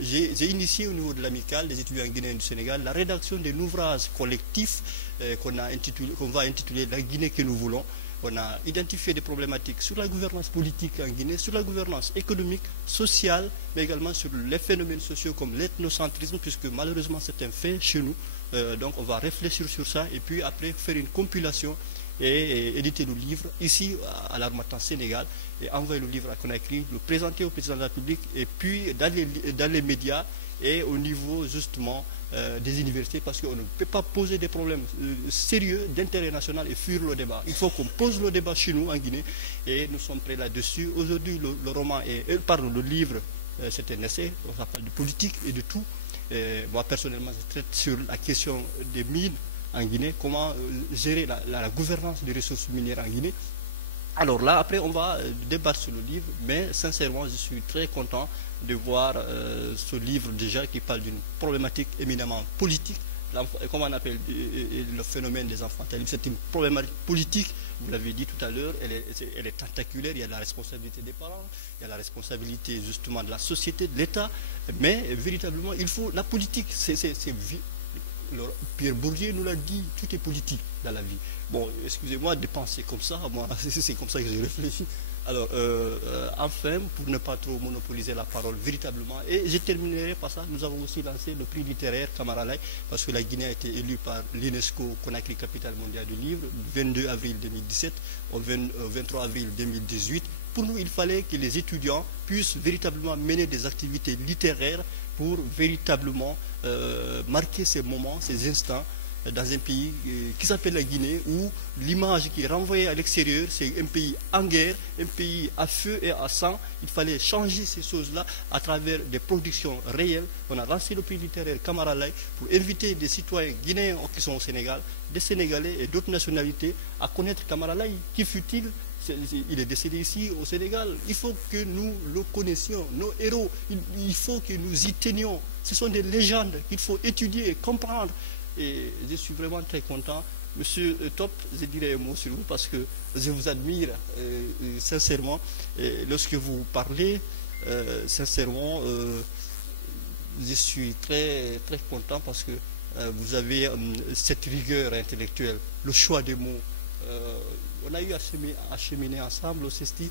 j'ai initié au niveau de l'amicale des étudiants guinéens du Sénégal la rédaction d'un ouvrage collectif qu'on va intituler La Guinée que nous voulons. On a identifié des problématiques sur la gouvernance politique en Guinée, sur la gouvernance économique, sociale, mais également sur les phénomènes sociaux comme l'ethnocentrisme, puisque malheureusement c'est un fait chez nous. Donc on va réfléchir sur ça et puis après faire une compilation et éditer le livre ici à l'Harmattan Sénégal et envoyer le livre à Conakry, le présenter au président de la République et puis dans les médias et au niveau justement des universités, parce qu'on ne peut pas poser des problèmes sérieux d'intérêt national et fuir le débat. Il faut qu'on pose le débat chez nous en Guinée et nous sommes prêts là-dessus. Aujourd'hui, le livre, c'est un essai, on parle de politique et de tout. Moi personnellement, je traite sur la question des mines en Guinée, comment gérer la gouvernance des ressources minières en Guinée. Alors là, après, on va débattre sur le livre, mais sincèrement, je suis très content de voir ce livre déjà qui parle d'une problématique éminemment politique. Comment on appelle le phénomène des enfants talibs? C'est une problématique politique, vous l'avez dit tout à l'heure, elle est tentaculaire, il y a la responsabilité des parents, il y a la responsabilité justement de la société, de l'État, mais véritablement, il faut la politique, Pierre Bourdieu nous l'a dit, tout est politique dans la vie. Bon, excusez-moi de penser comme ça, moi, c'est comme ça que j'ai réfléchi. Alors, enfin, pour ne pas trop monopoliser la parole véritablement, et je terminerai par ça, nous avons aussi lancé le prix littéraire Kamaralai, parce que la Guinée a été élue par l'UNESCO Conakry Capitale mondiale du livre, le 22 avril 2017 au 23 avril 2018. Pour nous, il fallait que les étudiants puissent véritablement mener des activités littéraires pour véritablement marquer ces moments, ces instants dans un pays qui s'appelle la Guinée, où l'image qui est renvoyée à l'extérieur, c'est un pays en guerre, un pays à feu et à sang. Il fallait changer ces choses-là à travers des productions réelles. On a lancé le prix littéraire Camara Laye pour inviter des citoyens guinéens qui sont au Sénégal, des Sénégalais et d'autres nationalités à connaître Camara Laye. Qui fut-il? Il est décédé ici au Sénégal. Il faut que nous le connaissions, nos héros. Il faut que nous y tenions. Ce sont des légendes qu'il faut étudier et comprendre. Et je suis vraiment très content. Monsieur Top, je dirais un mot sur vous parce que je vous admire sincèrement. Et lorsque vous parlez, sincèrement, je suis très, très content parce que vous avez cette rigueur intellectuelle, le choix des mots. On a eu à cheminer ensemble au CESTI.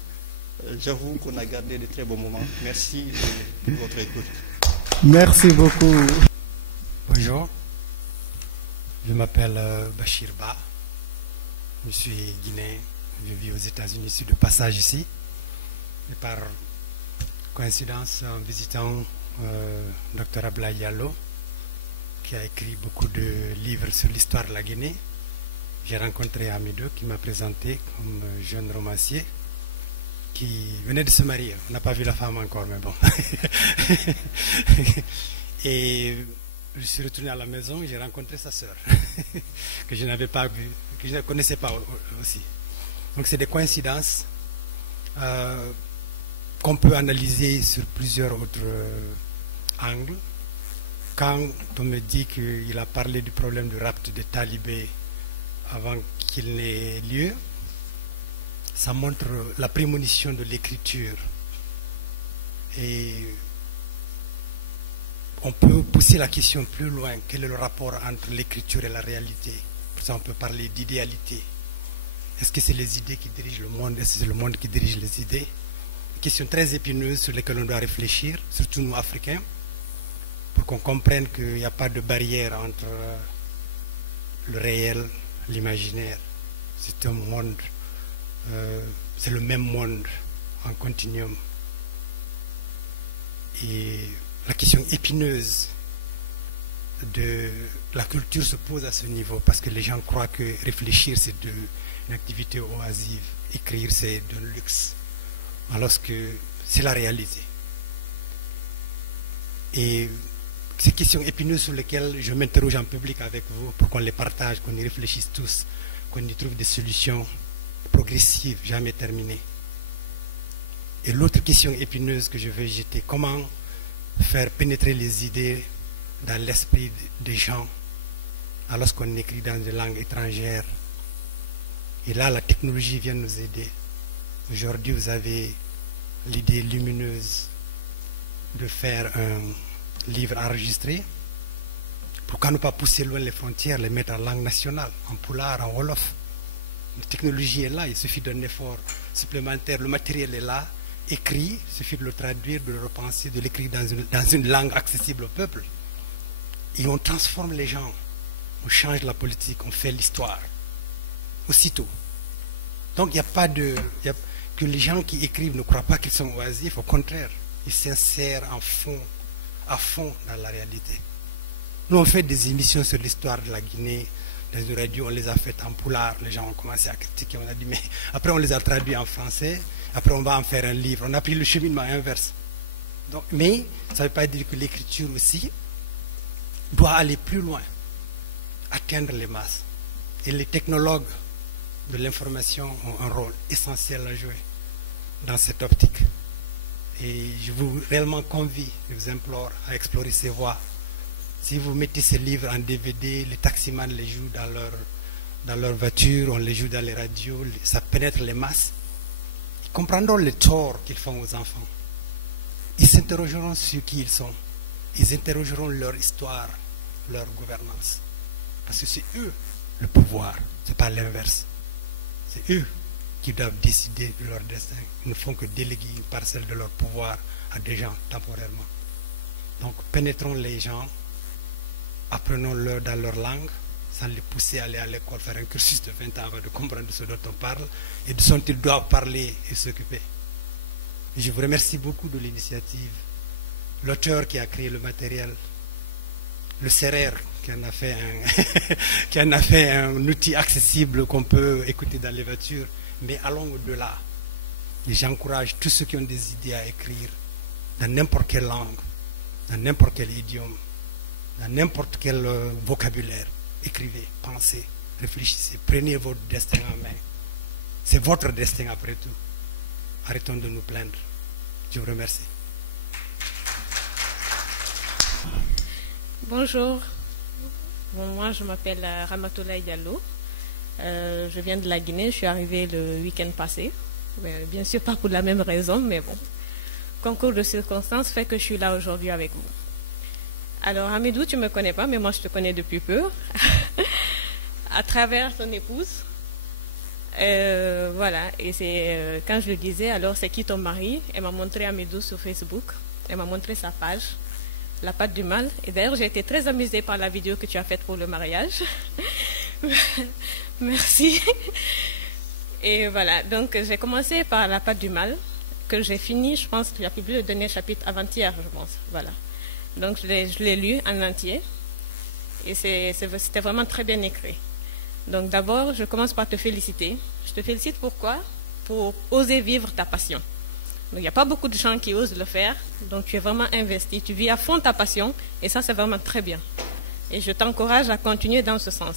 J'avoue qu'on a gardé de très bons moments. Merci de votre écoute. Merci beaucoup. Bonjour. Je m'appelle Bachir Ba, je suis guinéen, je vis aux États-Unis, je suis de passage ici. Et par coïncidence, en visitant Dr Abdoulaye Diallo, qui a écrit beaucoup de livres sur l'histoire de la Guinée, j'ai rencontré Amidou qui m'a présenté comme jeune romancier qui venait de se marier. On n'a pas vu la femme encore, mais bon. Et je suis retourné à la maison et j'ai rencontré sa sœur, que je n'avais pas vue, que je ne connaissais pas aussi. Donc c'est des coïncidences qu'on peut analyser sur plusieurs autres angles. Quand on me dit qu'il a parlé du problème du rapt des talibés avant qu'il n'ait lieu, ça montre la prémonition de l'écriture. Et on peut pousser la question plus loin. Quel est le rapport entre l'écriture et la réalité? Pour ça, on peut parler d'idéalité. Est-ce que c'est les idées qui dirigent le monde? Est-ce que c'est le monde qui dirige les idées? Une question très épineuse sur laquelle on doit réfléchir, surtout nous, Africains, pour qu'on comprenne qu'il n'y a pas de barrière entre le réel, l'imaginaire. C'est un monde, c'est le même monde en continuum. Et la question épineuse de la culture se pose à ce niveau parce que les gens croient que réfléchir c'est une activité oisive, écrire c'est d'un luxe, alors que c'est la réalité. Et ces questions épineuses sur lesquelles je m'interroge en public avec vous pour qu'on les partage, qu'on y réfléchisse tous, qu'on y trouve des solutions progressives, jamais terminées. Et l'autre question épineuse que je veux jeter, comment faire pénétrer les idées dans l'esprit des gens alors qu'on écrit dans des langues étrangères. Et là, la technologie vient nous aider. Aujourd'hui, vous avez l'idée lumineuse de faire un livre enregistré. Pourquoi ne pas pousser loin les frontières, les mettre en langue nationale, en pulaar, en wolof? La technologie est là, il suffit d'un effort supplémentaire, le matériel est là, écrit, il suffit de le traduire, de le repenser, de l'écrire dans une langue accessible au peuple. Et on transforme les gens, on change la politique, on fait l'histoire, aussitôt. Donc il n'y a pas de... que les gens qui écrivent ne croient pas qu'ils sont oisifs, au contraire, ils s'insèrent à fond dans la réalité. Nous on fait des émissions sur l'histoire de la Guinée, dans une radio, on les a faites en pulaar, les gens ont commencé à critiquer, on a dit mais après on les a traduits en français, après on va en faire un livre, on a pris le cheminement inverse. Donc, mais ça ne veut pas dire que l'écriture aussi doit aller plus loin, atteindre les masses. Et les technologues de l'information ont un rôle essentiel à jouer dans cette optique. Et je vous réellement convie, je vous implore à explorer ces voies. Si vous mettez ces livres en DVD, les taximans les jouent dans leur voiture, on les joue dans les radios, ça pénètre les masses. Ils comprendront les torts qu'ils font aux enfants. Ils s'interrogeront sur qui ils sont. Ils interrogeront leur histoire, leur gouvernance. Parce que c'est eux le pouvoir, ce n'est pas l'inverse. C'est eux qui doivent décider de leur destin. Ils ne font que déléguer une parcelle de leur pouvoir à des gens temporairement. Donc pénétrons les gens, apprenons-leur dans leur langue, sans les pousser à aller à l'école, faire un cursus de 20 ans avant de comprendre ce dont on parle et de ce dont ils doivent parler et s'occuper. Je vous remercie beaucoup de l'initiative. L'auteur qui a créé le matériel, le CERER qui en a fait qui en a fait un outil accessible qu'on peut écouter dans les voitures, mais allons au-delà. Et j'encourage tous ceux qui ont des idées à écrire dans n'importe quelle langue, dans n'importe quel idiome, dans n'importe quel vocabulaire. Écrivez, pensez, réfléchissez, prenez votre destin en main. C'est votre destin après tout. Arrêtons de nous plaindre. Je vous remercie. Bonjour, moi je m'appelle Ramatoulaye Diallo, je viens de la Guinée, je suis arrivée le week-end passé, bien sûr pas pour la même raison, mais bon, concours de circonstances fait que je suis là aujourd'hui avec vous. Alors Hamidou, tu ne me connais pas, mais moi je te connais depuis peu, à travers ton épouse, voilà, et c'est quand je le disais, alors c'est qui ton mari? Elle m'a montré Hamidou sur Facebook, elle m'a montré sa page. La patte du mal. Et d'ailleurs, j'ai été très amusée par la vidéo que tu as faite pour le mariage. Merci. Et voilà, donc j'ai commencé par la patte du mal, que j'ai fini, je pense que j'ai publié le dernier chapitre avant-hier, je pense. Voilà. Donc je l'ai lu en entier. Et c'était vraiment très bien écrit. Donc d'abord, je commence par te féliciter. Je te félicite pourquoi? Pour oser vivre ta passion. Donc, il n'y a pas beaucoup de gens qui osent le faire, donc tu es vraiment investi, tu vis à fond ta passion, et ça c'est vraiment très bien. Et je t'encourage à continuer dans ce sens.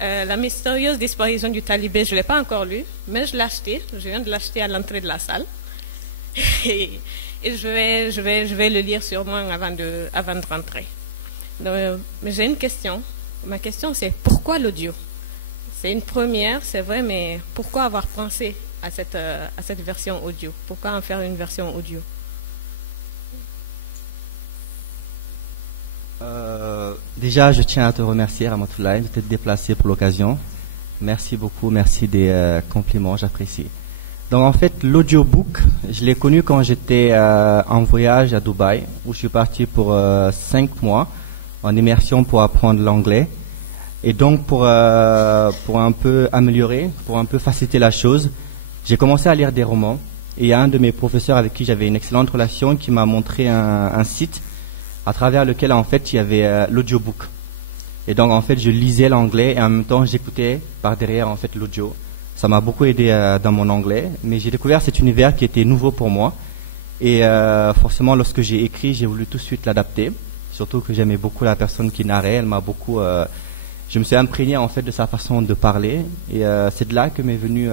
La mystérieuse disparition du talibé, je ne l'ai pas encore lu, mais je l'ai acheté, je viens de l'acheter à l'entrée de la salle, et je vais le lire sûrement avant de rentrer. Donc, mais j'ai une question, ma question c'est pourquoi l'audio? C'est une première, c'est vrai, mais pourquoi avoir pensé à cette version audio? Pourquoi en faire une version audio? Déjà, je tiens à te remercier, Ramatoulaye, de t'être déplacé pour l'occasion. Merci beaucoup, merci des compliments, j'apprécie. Donc en fait, l'audiobook, je l'ai connu quand j'étais en voyage à Dubaï, où je suis parti pour 5 mois en immersion pour apprendre l'anglais. Et donc pour un peu améliorer, pour un peu faciliter la chose, j'ai commencé à lire des romans. Et il y a un de mes professeurs avec qui j'avais une excellente relation qui m'a montré un site à travers lequel en fait il y avait l'audiobook. Et donc en fait je lisais l'anglais et en même temps j'écoutais par derrière en fait l'audio. Ça m'a beaucoup aidé dans mon anglais, mais j'ai découvert cet univers qui était nouveau pour moi. Et forcément lorsque j'ai écrit, j'ai voulu tout de suite l'adapter. Surtout que j'aimais beaucoup la personne qui narrait, elle m'a beaucoup... je me suis imprégné en fait de sa façon de parler et c'est de là que m'est venue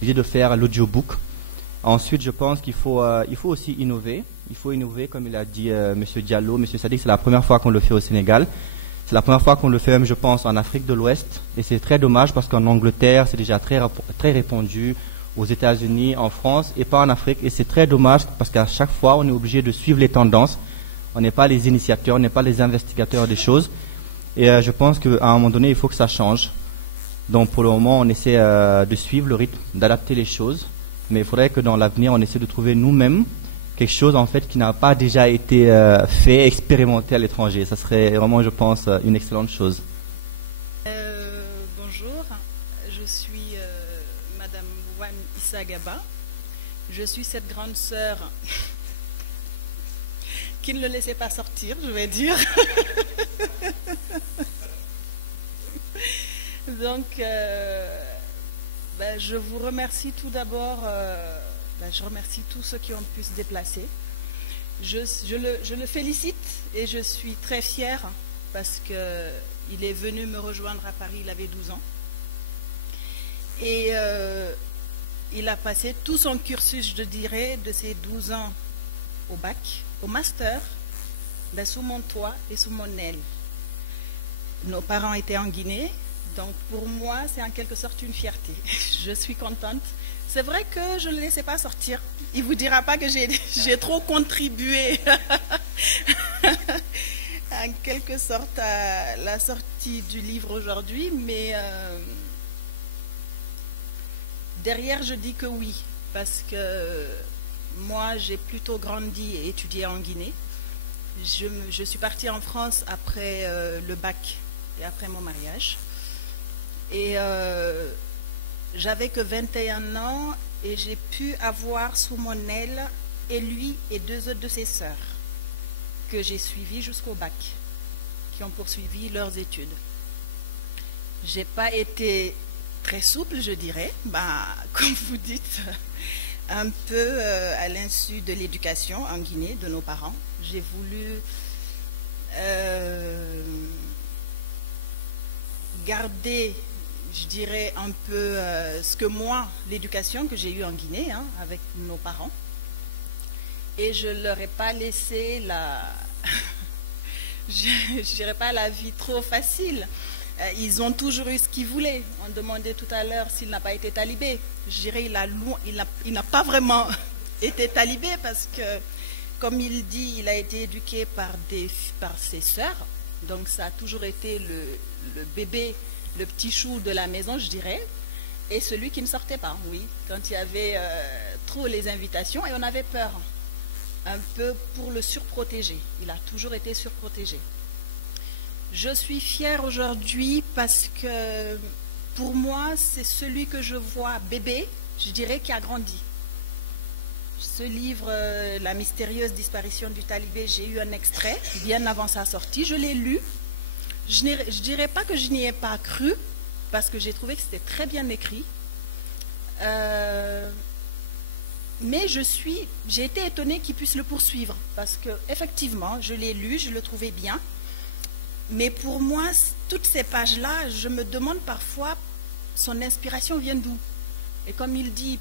l'idée de faire l'audiobook. Ensuite, je pense qu'il faut aussi innover. Il faut innover, comme il a dit Monsieur Diallo, Monsieur Sadiq, c'est la première fois qu'on le fait au Sénégal. C'est la première fois qu'on le fait même, je pense, en Afrique de l'Ouest. Et c'est très dommage parce qu'en Angleterre, c'est déjà très répandu, aux États-Unis, en France et pas en Afrique. Et c'est très dommage parce qu'à chaque fois, on est obligé de suivre les tendances. On n'est pas les initiateurs, on n'est pas les investigateurs des choses. Et je pense qu'à un moment donné, il faut que ça change. Donc pour le moment, on essaie de suivre le rythme, d'adapter les choses. Mais il faudrait que dans l'avenir, on essaie de trouver nous-mêmes quelque chose en fait qui n'a pas déjà été fait, expérimenté à l'étranger. Ça serait vraiment, je pense, une excellente chose. Bonjour, je suis Madame Wan Issa Gaba. Je suis cette grande sœur qui ne le laissait pas sortir, je vais dire. Donc, je vous remercie tout d'abord. Je remercie tous ceux qui ont pu se déplacer. Je le félicite et je suis très fière parce qu'il est venu me rejoindre à Paris, il avait 12 ans. Et il a passé tout son cursus, je dirais, de ses 12 ans au bac, au master, sous mon toit et sous mon aile. Nos parents étaient en Guinée, donc pour moi, c'est en quelque sorte une fierté. Je suis contente. C'est vrai que je ne le laissais pas sortir. Il ne vous dira pas que j'ai trop contribué en quelque sorte à la sortie du livre aujourd'hui, mais derrière, je dis que oui, parce que moi, j'ai plutôt grandi et étudié en Guinée. Je suis partie en France après le bac et après mon mariage. Et j'avais que 21 ans et j'ai pu avoir sous mon aile et lui et 2 autres de ses sœurs que j'ai suivies jusqu'au bac, qui ont poursuivi leurs études. J'ai pas été très souple, je dirais, comme vous dites, un peu à l'insu de l'éducation en Guinée de nos parents. J'ai voulu garder, je dirais, un peu ce que moi, l'éducation que j'ai eue en Guinée, avec nos parents. Et je ne leur ai pas laissé je dirais pas la vie trop facile. Ils ont toujours eu ce qu'ils voulaient. On demandait tout à l'heure s'il n'a pas été talibé. Je dirais il n'a pas vraiment été talibé parce que, comme il dit, il a été éduqué par ses sœurs. Donc ça a toujours été le bébé, le petit chou de la maison, je dirais. Et celui qui ne sortait pas, oui. Quand il y avait trop les invitations, et on avait peur. Un peu pour le surprotéger. Il a toujours été surprotégé. Je suis fière aujourd'hui parce que pour moi, c'est celui que je vois bébé, je dirais, qui a grandi. Ce livre, La mystérieuse disparition du talibé, j'ai eu un extrait bien avant sa sortie. Je l'ai lu. Je ne dirais pas que je n'y ai pas cru parce que j'ai trouvé que c'était très bien écrit. Mais j'ai été étonnée qu'il puisse le poursuivre parce que effectivement, je l'ai lu, je le trouvais bien. Mais pour moi, toutes ces pages-là, je me demande parfois son inspiration vient d'où. Et comme il dit,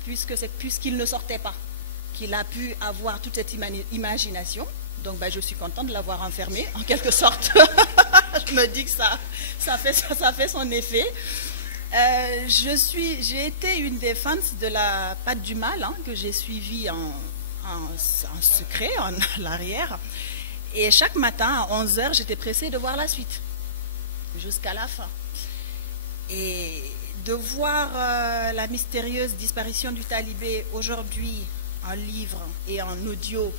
puisqu'il ne sortait pas, qu'il a pu avoir toute cette imagination, donc je suis contente de l'avoir enfermé en quelque sorte. Je me dis que ça fait son effet. J'ai été une des fans de la Patte du Mal que j'ai suivie en secret, en l'arrière. Et chaque matin, à 11h, j'étais pressée de voir la suite, jusqu'à la fin. Et de voir la mystérieuse disparition du talibé aujourd'hui en livre et en audio,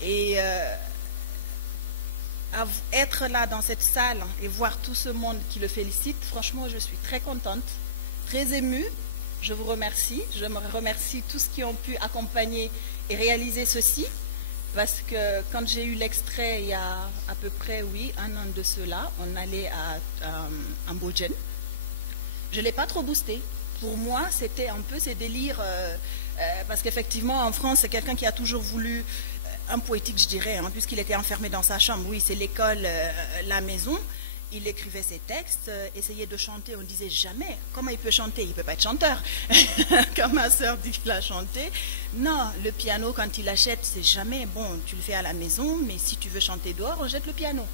et être là dans cette salle et voir tout ce monde qui le félicite, franchement, je suis très contente, très émue. Je vous remercie. Je me remercie tous qui ont pu accompagner et réaliser ceci. Parce que quand j'ai eu l'extrait il y a à peu près, un an de cela, on allait à Mbodjen. Je ne l'ai pas trop boosté. Pour moi, c'était un peu ces délires, parce qu'effectivement, en France, c'est quelqu'un qui a toujours voulu, un poétique, je dirais, puisqu'il était enfermé dans sa chambre. Oui, c'est l'école, la maison. Il écrivait ses textes, essayait de chanter, on disait jamais. Comment il peut chanter? Il ne peut pas être chanteur. Quand ma soeur dit qu'il a chanté. Non, le piano, quand il achète, c'est jamais, bon, tu le fais à la maison, mais si tu veux chanter dehors, on jette le piano.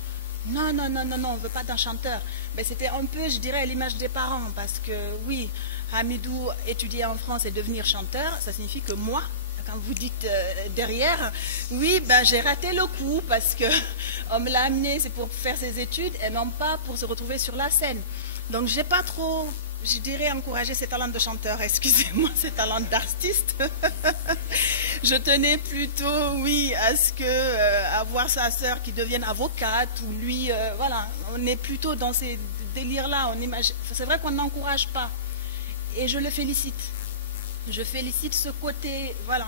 Non, on ne veut pas d'un chanteur. Mais c'était un peu, je dirais, à l'image des parents, parce que oui, Hamidou, étudier en France et devenir chanteur, ça signifie que moi, quand vous dites derrière, oui, j'ai raté le coup parce qu'on me l'a amené, c'est pour faire ses études et non pas pour se retrouver sur la scène. Donc, j'ai pas trop, je dirais, encouragé ses talents de chanteur, excusez-moi, ses talents d'artiste. Je tenais plutôt, oui, à ce que, à voir sa sœur qui devienne avocate ou lui, voilà, on est plutôt dans ces délires-là. C'est vrai qu'on n'encourage pas et je le félicite. Je félicite ce côté, voilà,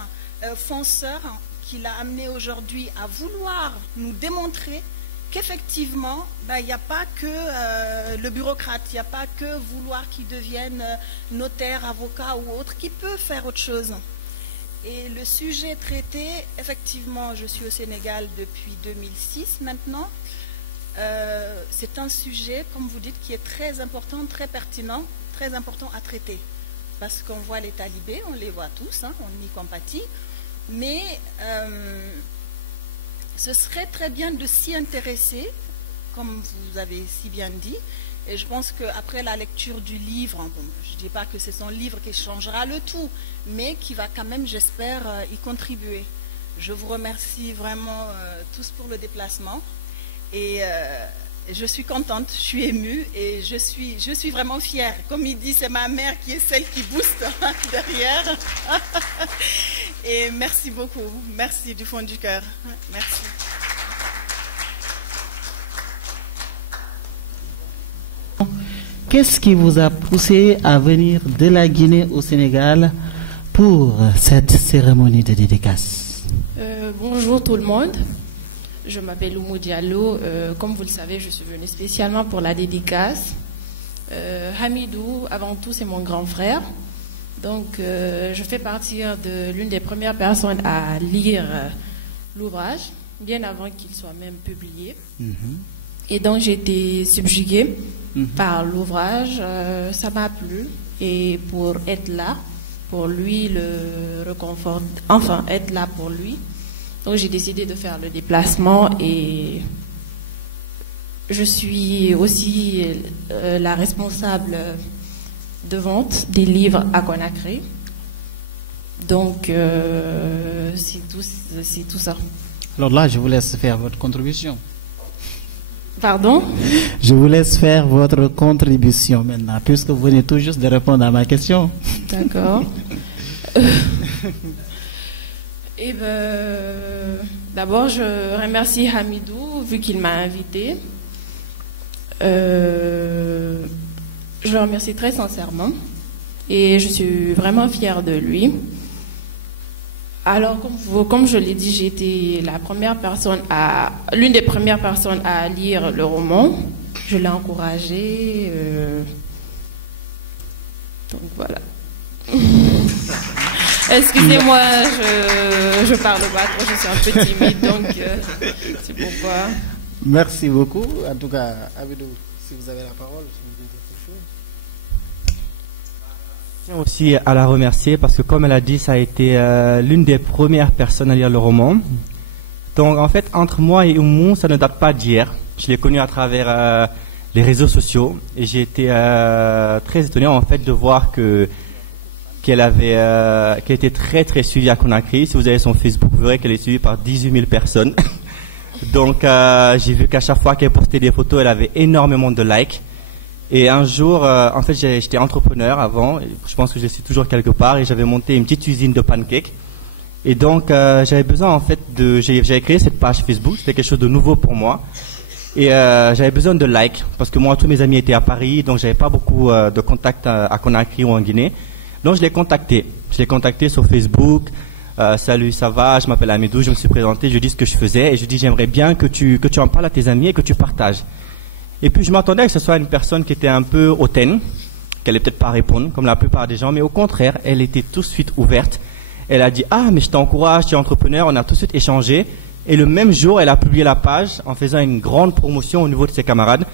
fonceur qui l'a amené aujourd'hui à vouloir nous démontrer qu'effectivement, il n'y a pas que le bureaucrate, il n'y a pas que vouloir qu'il devienne notaire, avocat ou autre, qui peut faire autre chose. Et le sujet traité, effectivement, je suis au Sénégal depuis 2006 maintenant. C'est un sujet, comme vous dites, qui est très important, très pertinent, très important à traiter. Parce qu'on voit les talibés, on les voit tous, on y compatit, mais ce serait très bien de s'y intéresser, comme vous avez si bien dit, et je pense qu'après la lecture du livre, bon, je ne dis pas que c'est son livre qui changera le tout, mais qui va quand même, j'espère, y contribuer. Je vous remercie vraiment tous pour le déplacement, et je suis contente, je suis émue et je suis vraiment fière. Comme il dit, c'est ma mère qui est celle qui booste derrière. Et merci beaucoup. Merci du fond du cœur. Merci. Qu'est-ce qui vous a poussé à venir de la Guinée au Sénégal pour cette cérémonie de dédicace? Bonjour tout le monde. Je m'appelle Oumou Diallo. Comme vous le savez, je suis venue spécialement pour la dédicace. Hamidou, avant tout, c'est mon grand frère. Donc, je fais partie de l'une des premières personnes à lire l'ouvrage, bien avant qu'il soit même publié. Et donc, j'ai été subjuguée par l'ouvrage. Ça m'a plu. Et pour être là, pour lui, le réconfort, enfin, être là pour lui. Donc, j'ai décidé de faire le déplacement et je suis aussi la responsable de vente des livres à Conakry. Donc, c'est tout ça. Alors là, je vous laisse faire votre contribution. Pardon? Je vous laisse faire votre contribution maintenant, puisque vous venez tout juste de répondre à ma question. D'accord. Et d'abord, je remercie Hamidou, vu qu'il m'a invité. Je le remercie très sincèrement et je suis vraiment fière de lui. Alors, comme je l'ai dit, j'ai été l'une des premières personnes à lire le roman. Je l'ai encouragé. Donc voilà. Excusez-moi, je parle pas trop, je suis un peu timide, donc c'est pourquoi. Merci beaucoup. En tout cas, Hamidou, si vous avez la parole, si vous dites quelque chose. Je tiens aussi à la remercier parce que, comme elle a dit, ça a été l'une des premières personnes à lire le roman. Donc, en fait, entre moi et Oumou, ça ne date pas d'hier. Je l'ai connue à travers les réseaux sociaux et j'ai été très étonné en fait de voir qu'elle était très très suivie à Conakry. Si vous avez son Facebook, vous verrez qu'elle est suivie par 18 000 personnes. Donc j'ai vu qu'à chaque fois qu'elle postait des photos, elle avait énormément de likes. Et un jour, en fait, j'étais entrepreneur avant. Je pense que je suis toujours quelque part et j'avais monté une petite usine de pancakes. Et donc j'avais besoin en fait j'avais créé cette page Facebook. C'était quelque chose de nouveau pour moi. Et j'avais besoin de likes parce que moi tous mes amis étaient à Paris, donc j'avais pas beaucoup de contacts à Conakry ou en Guinée. Donc je l'ai contacté. Je l'ai contacté sur Facebook. Salut, ça va? Je m'appelle Hamidou. Je me suis présenté. Je dis ce que je faisais et je dis j'aimerais bien que tu en parles à tes amis et que tu partages. Et puis je m'attendais que ce soit une personne qui était un peu hautaine, qu'elle allait peut-être pas répondre comme la plupart des gens, mais au contraire, elle était tout de suite ouverte. Elle a dit mais je t'encourage, tu es entrepreneur. On a tout de suite échangé. Et le même jour, elle a publié la page en faisant une grande promotion au niveau de ses camarades.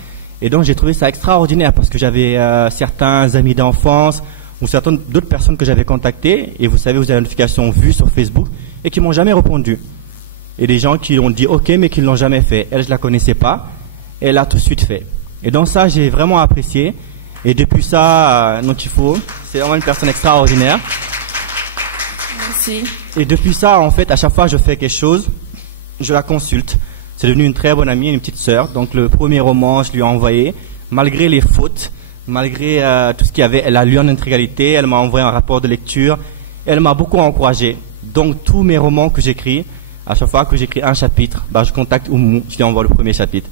Et donc j'ai trouvé ça extraordinaire parce que j'avais certains amis d'enfance ou certaines d'autres personnes que j'avais contactées, et vous savez, vous avez une notification vue sur Facebook, et qui m'ont jamais répondu. Et des gens qui ont dit OK, mais qui ne l'ont jamais fait. Elle, je la connaissais pas, elle l'a tout de suite fait. Et donc ça, j'ai vraiment apprécié. Et depuis ça, Notifo, c'est vraiment une personne extraordinaire. Merci. Et depuis ça, en fait, à chaque fois que je fais quelque chose, je la consulte. C'est devenu une très bonne amie, une petite sœur. Donc le premier roman, je lui ai envoyé, malgré les fautes, malgré tout ce qu'il y avait, elle a lu en intégralité, elle m'a envoyé un rapport de lecture, elle m'a beaucoup encouragé. Donc tous mes romans que j'écris, à chaque fois que j'écris un chapitre, je contacte Oumou, je lui envoie le premier chapitre.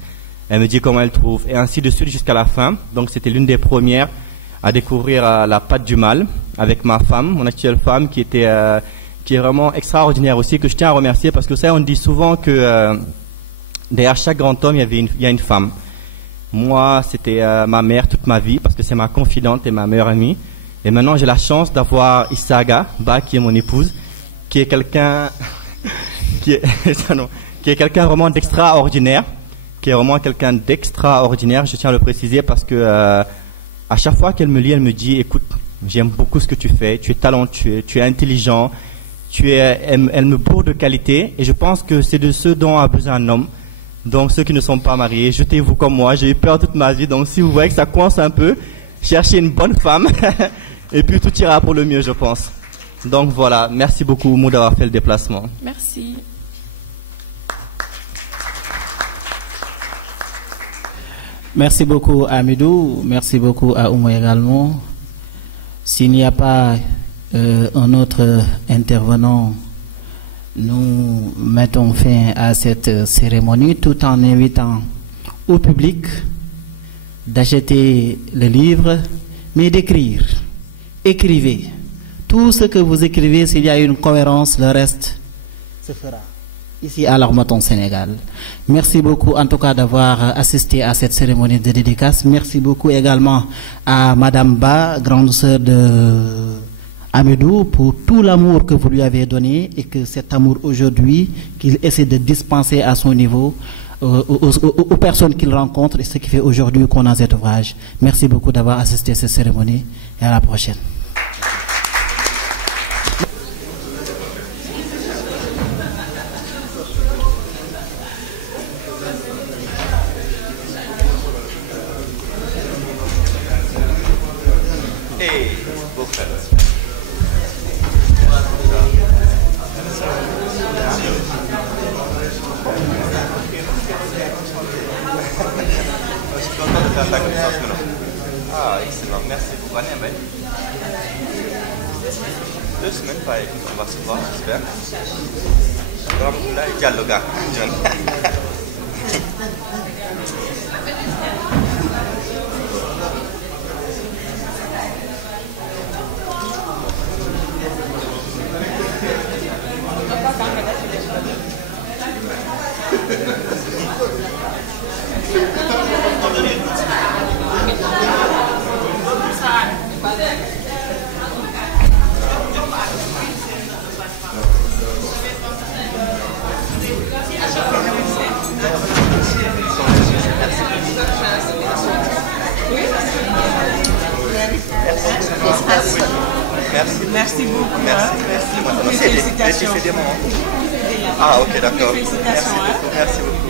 Elle me dit comment elle trouve, et ainsi de suite jusqu'à la fin. Donc c'était l'une des premières à découvrir La Patte du Mal avec ma femme, mon actuelle femme, qui est vraiment extraordinaire aussi, que je tiens à remercier parce que ça, on dit souvent que derrière chaque grand homme, il y a une femme. Moi, c'était ma mère toute ma vie parce que c'est ma confidente et ma meilleure amie. Et maintenant, j'ai la chance d'avoir Issaga, qui est mon épouse, qui est quelqu'un qui est quelqu'un vraiment d'extraordinaire, je tiens à le préciser parce que à chaque fois qu'elle me lit, elle me dit écoute, j'aime beaucoup ce que tu fais, tu es talentueux, tu es intelligent, elle me bourre de qualité, et je pense que c'est de ce dont a besoin un homme. Donc ceux qui ne sont pas mariés, jetez-vous comme moi, j'ai eu peur toute ma vie, donc si vous voyez que ça coince un peu, cherchez une bonne femme et puis tout ira pour le mieux, je pense. Donc voilà, merci beaucoup Oumou d'avoir fait le déplacement. Merci. Merci beaucoup à Hamidou, merci beaucoup à Oumou également. S'il n'y a pas un autre intervenant, nous mettons fin à cette cérémonie tout en invitant au public d'acheter le livre, mais d'écrire. Écrivez. Tout ce que vous écrivez, s'il y a une cohérence, le reste se fera. ici à l'Harmattan Sénégal. Merci beaucoup en tout cas d'avoir assisté à cette cérémonie de dédicace. Merci beaucoup également à Madame Ba, grande sœur de Hamidou, pour tout l'amour que vous lui avez donné et que cet amour aujourd'hui qu'il essaie de dispenser à son niveau aux personnes qu'il rencontre, et ce qui fait aujourd'hui qu'on a cet ouvrage. Merci beaucoup d'avoir assisté à cette cérémonie et à la prochaine. Ah, excellent. Merci beaucoup. Allez, mec. 2 semaines, pareil. On va se voir, j'espère. Là, il y a le gars, John. Merci beaucoup. Merci. Félicitations. Ah, ok, d'accord. Félicitations. Merci beaucoup.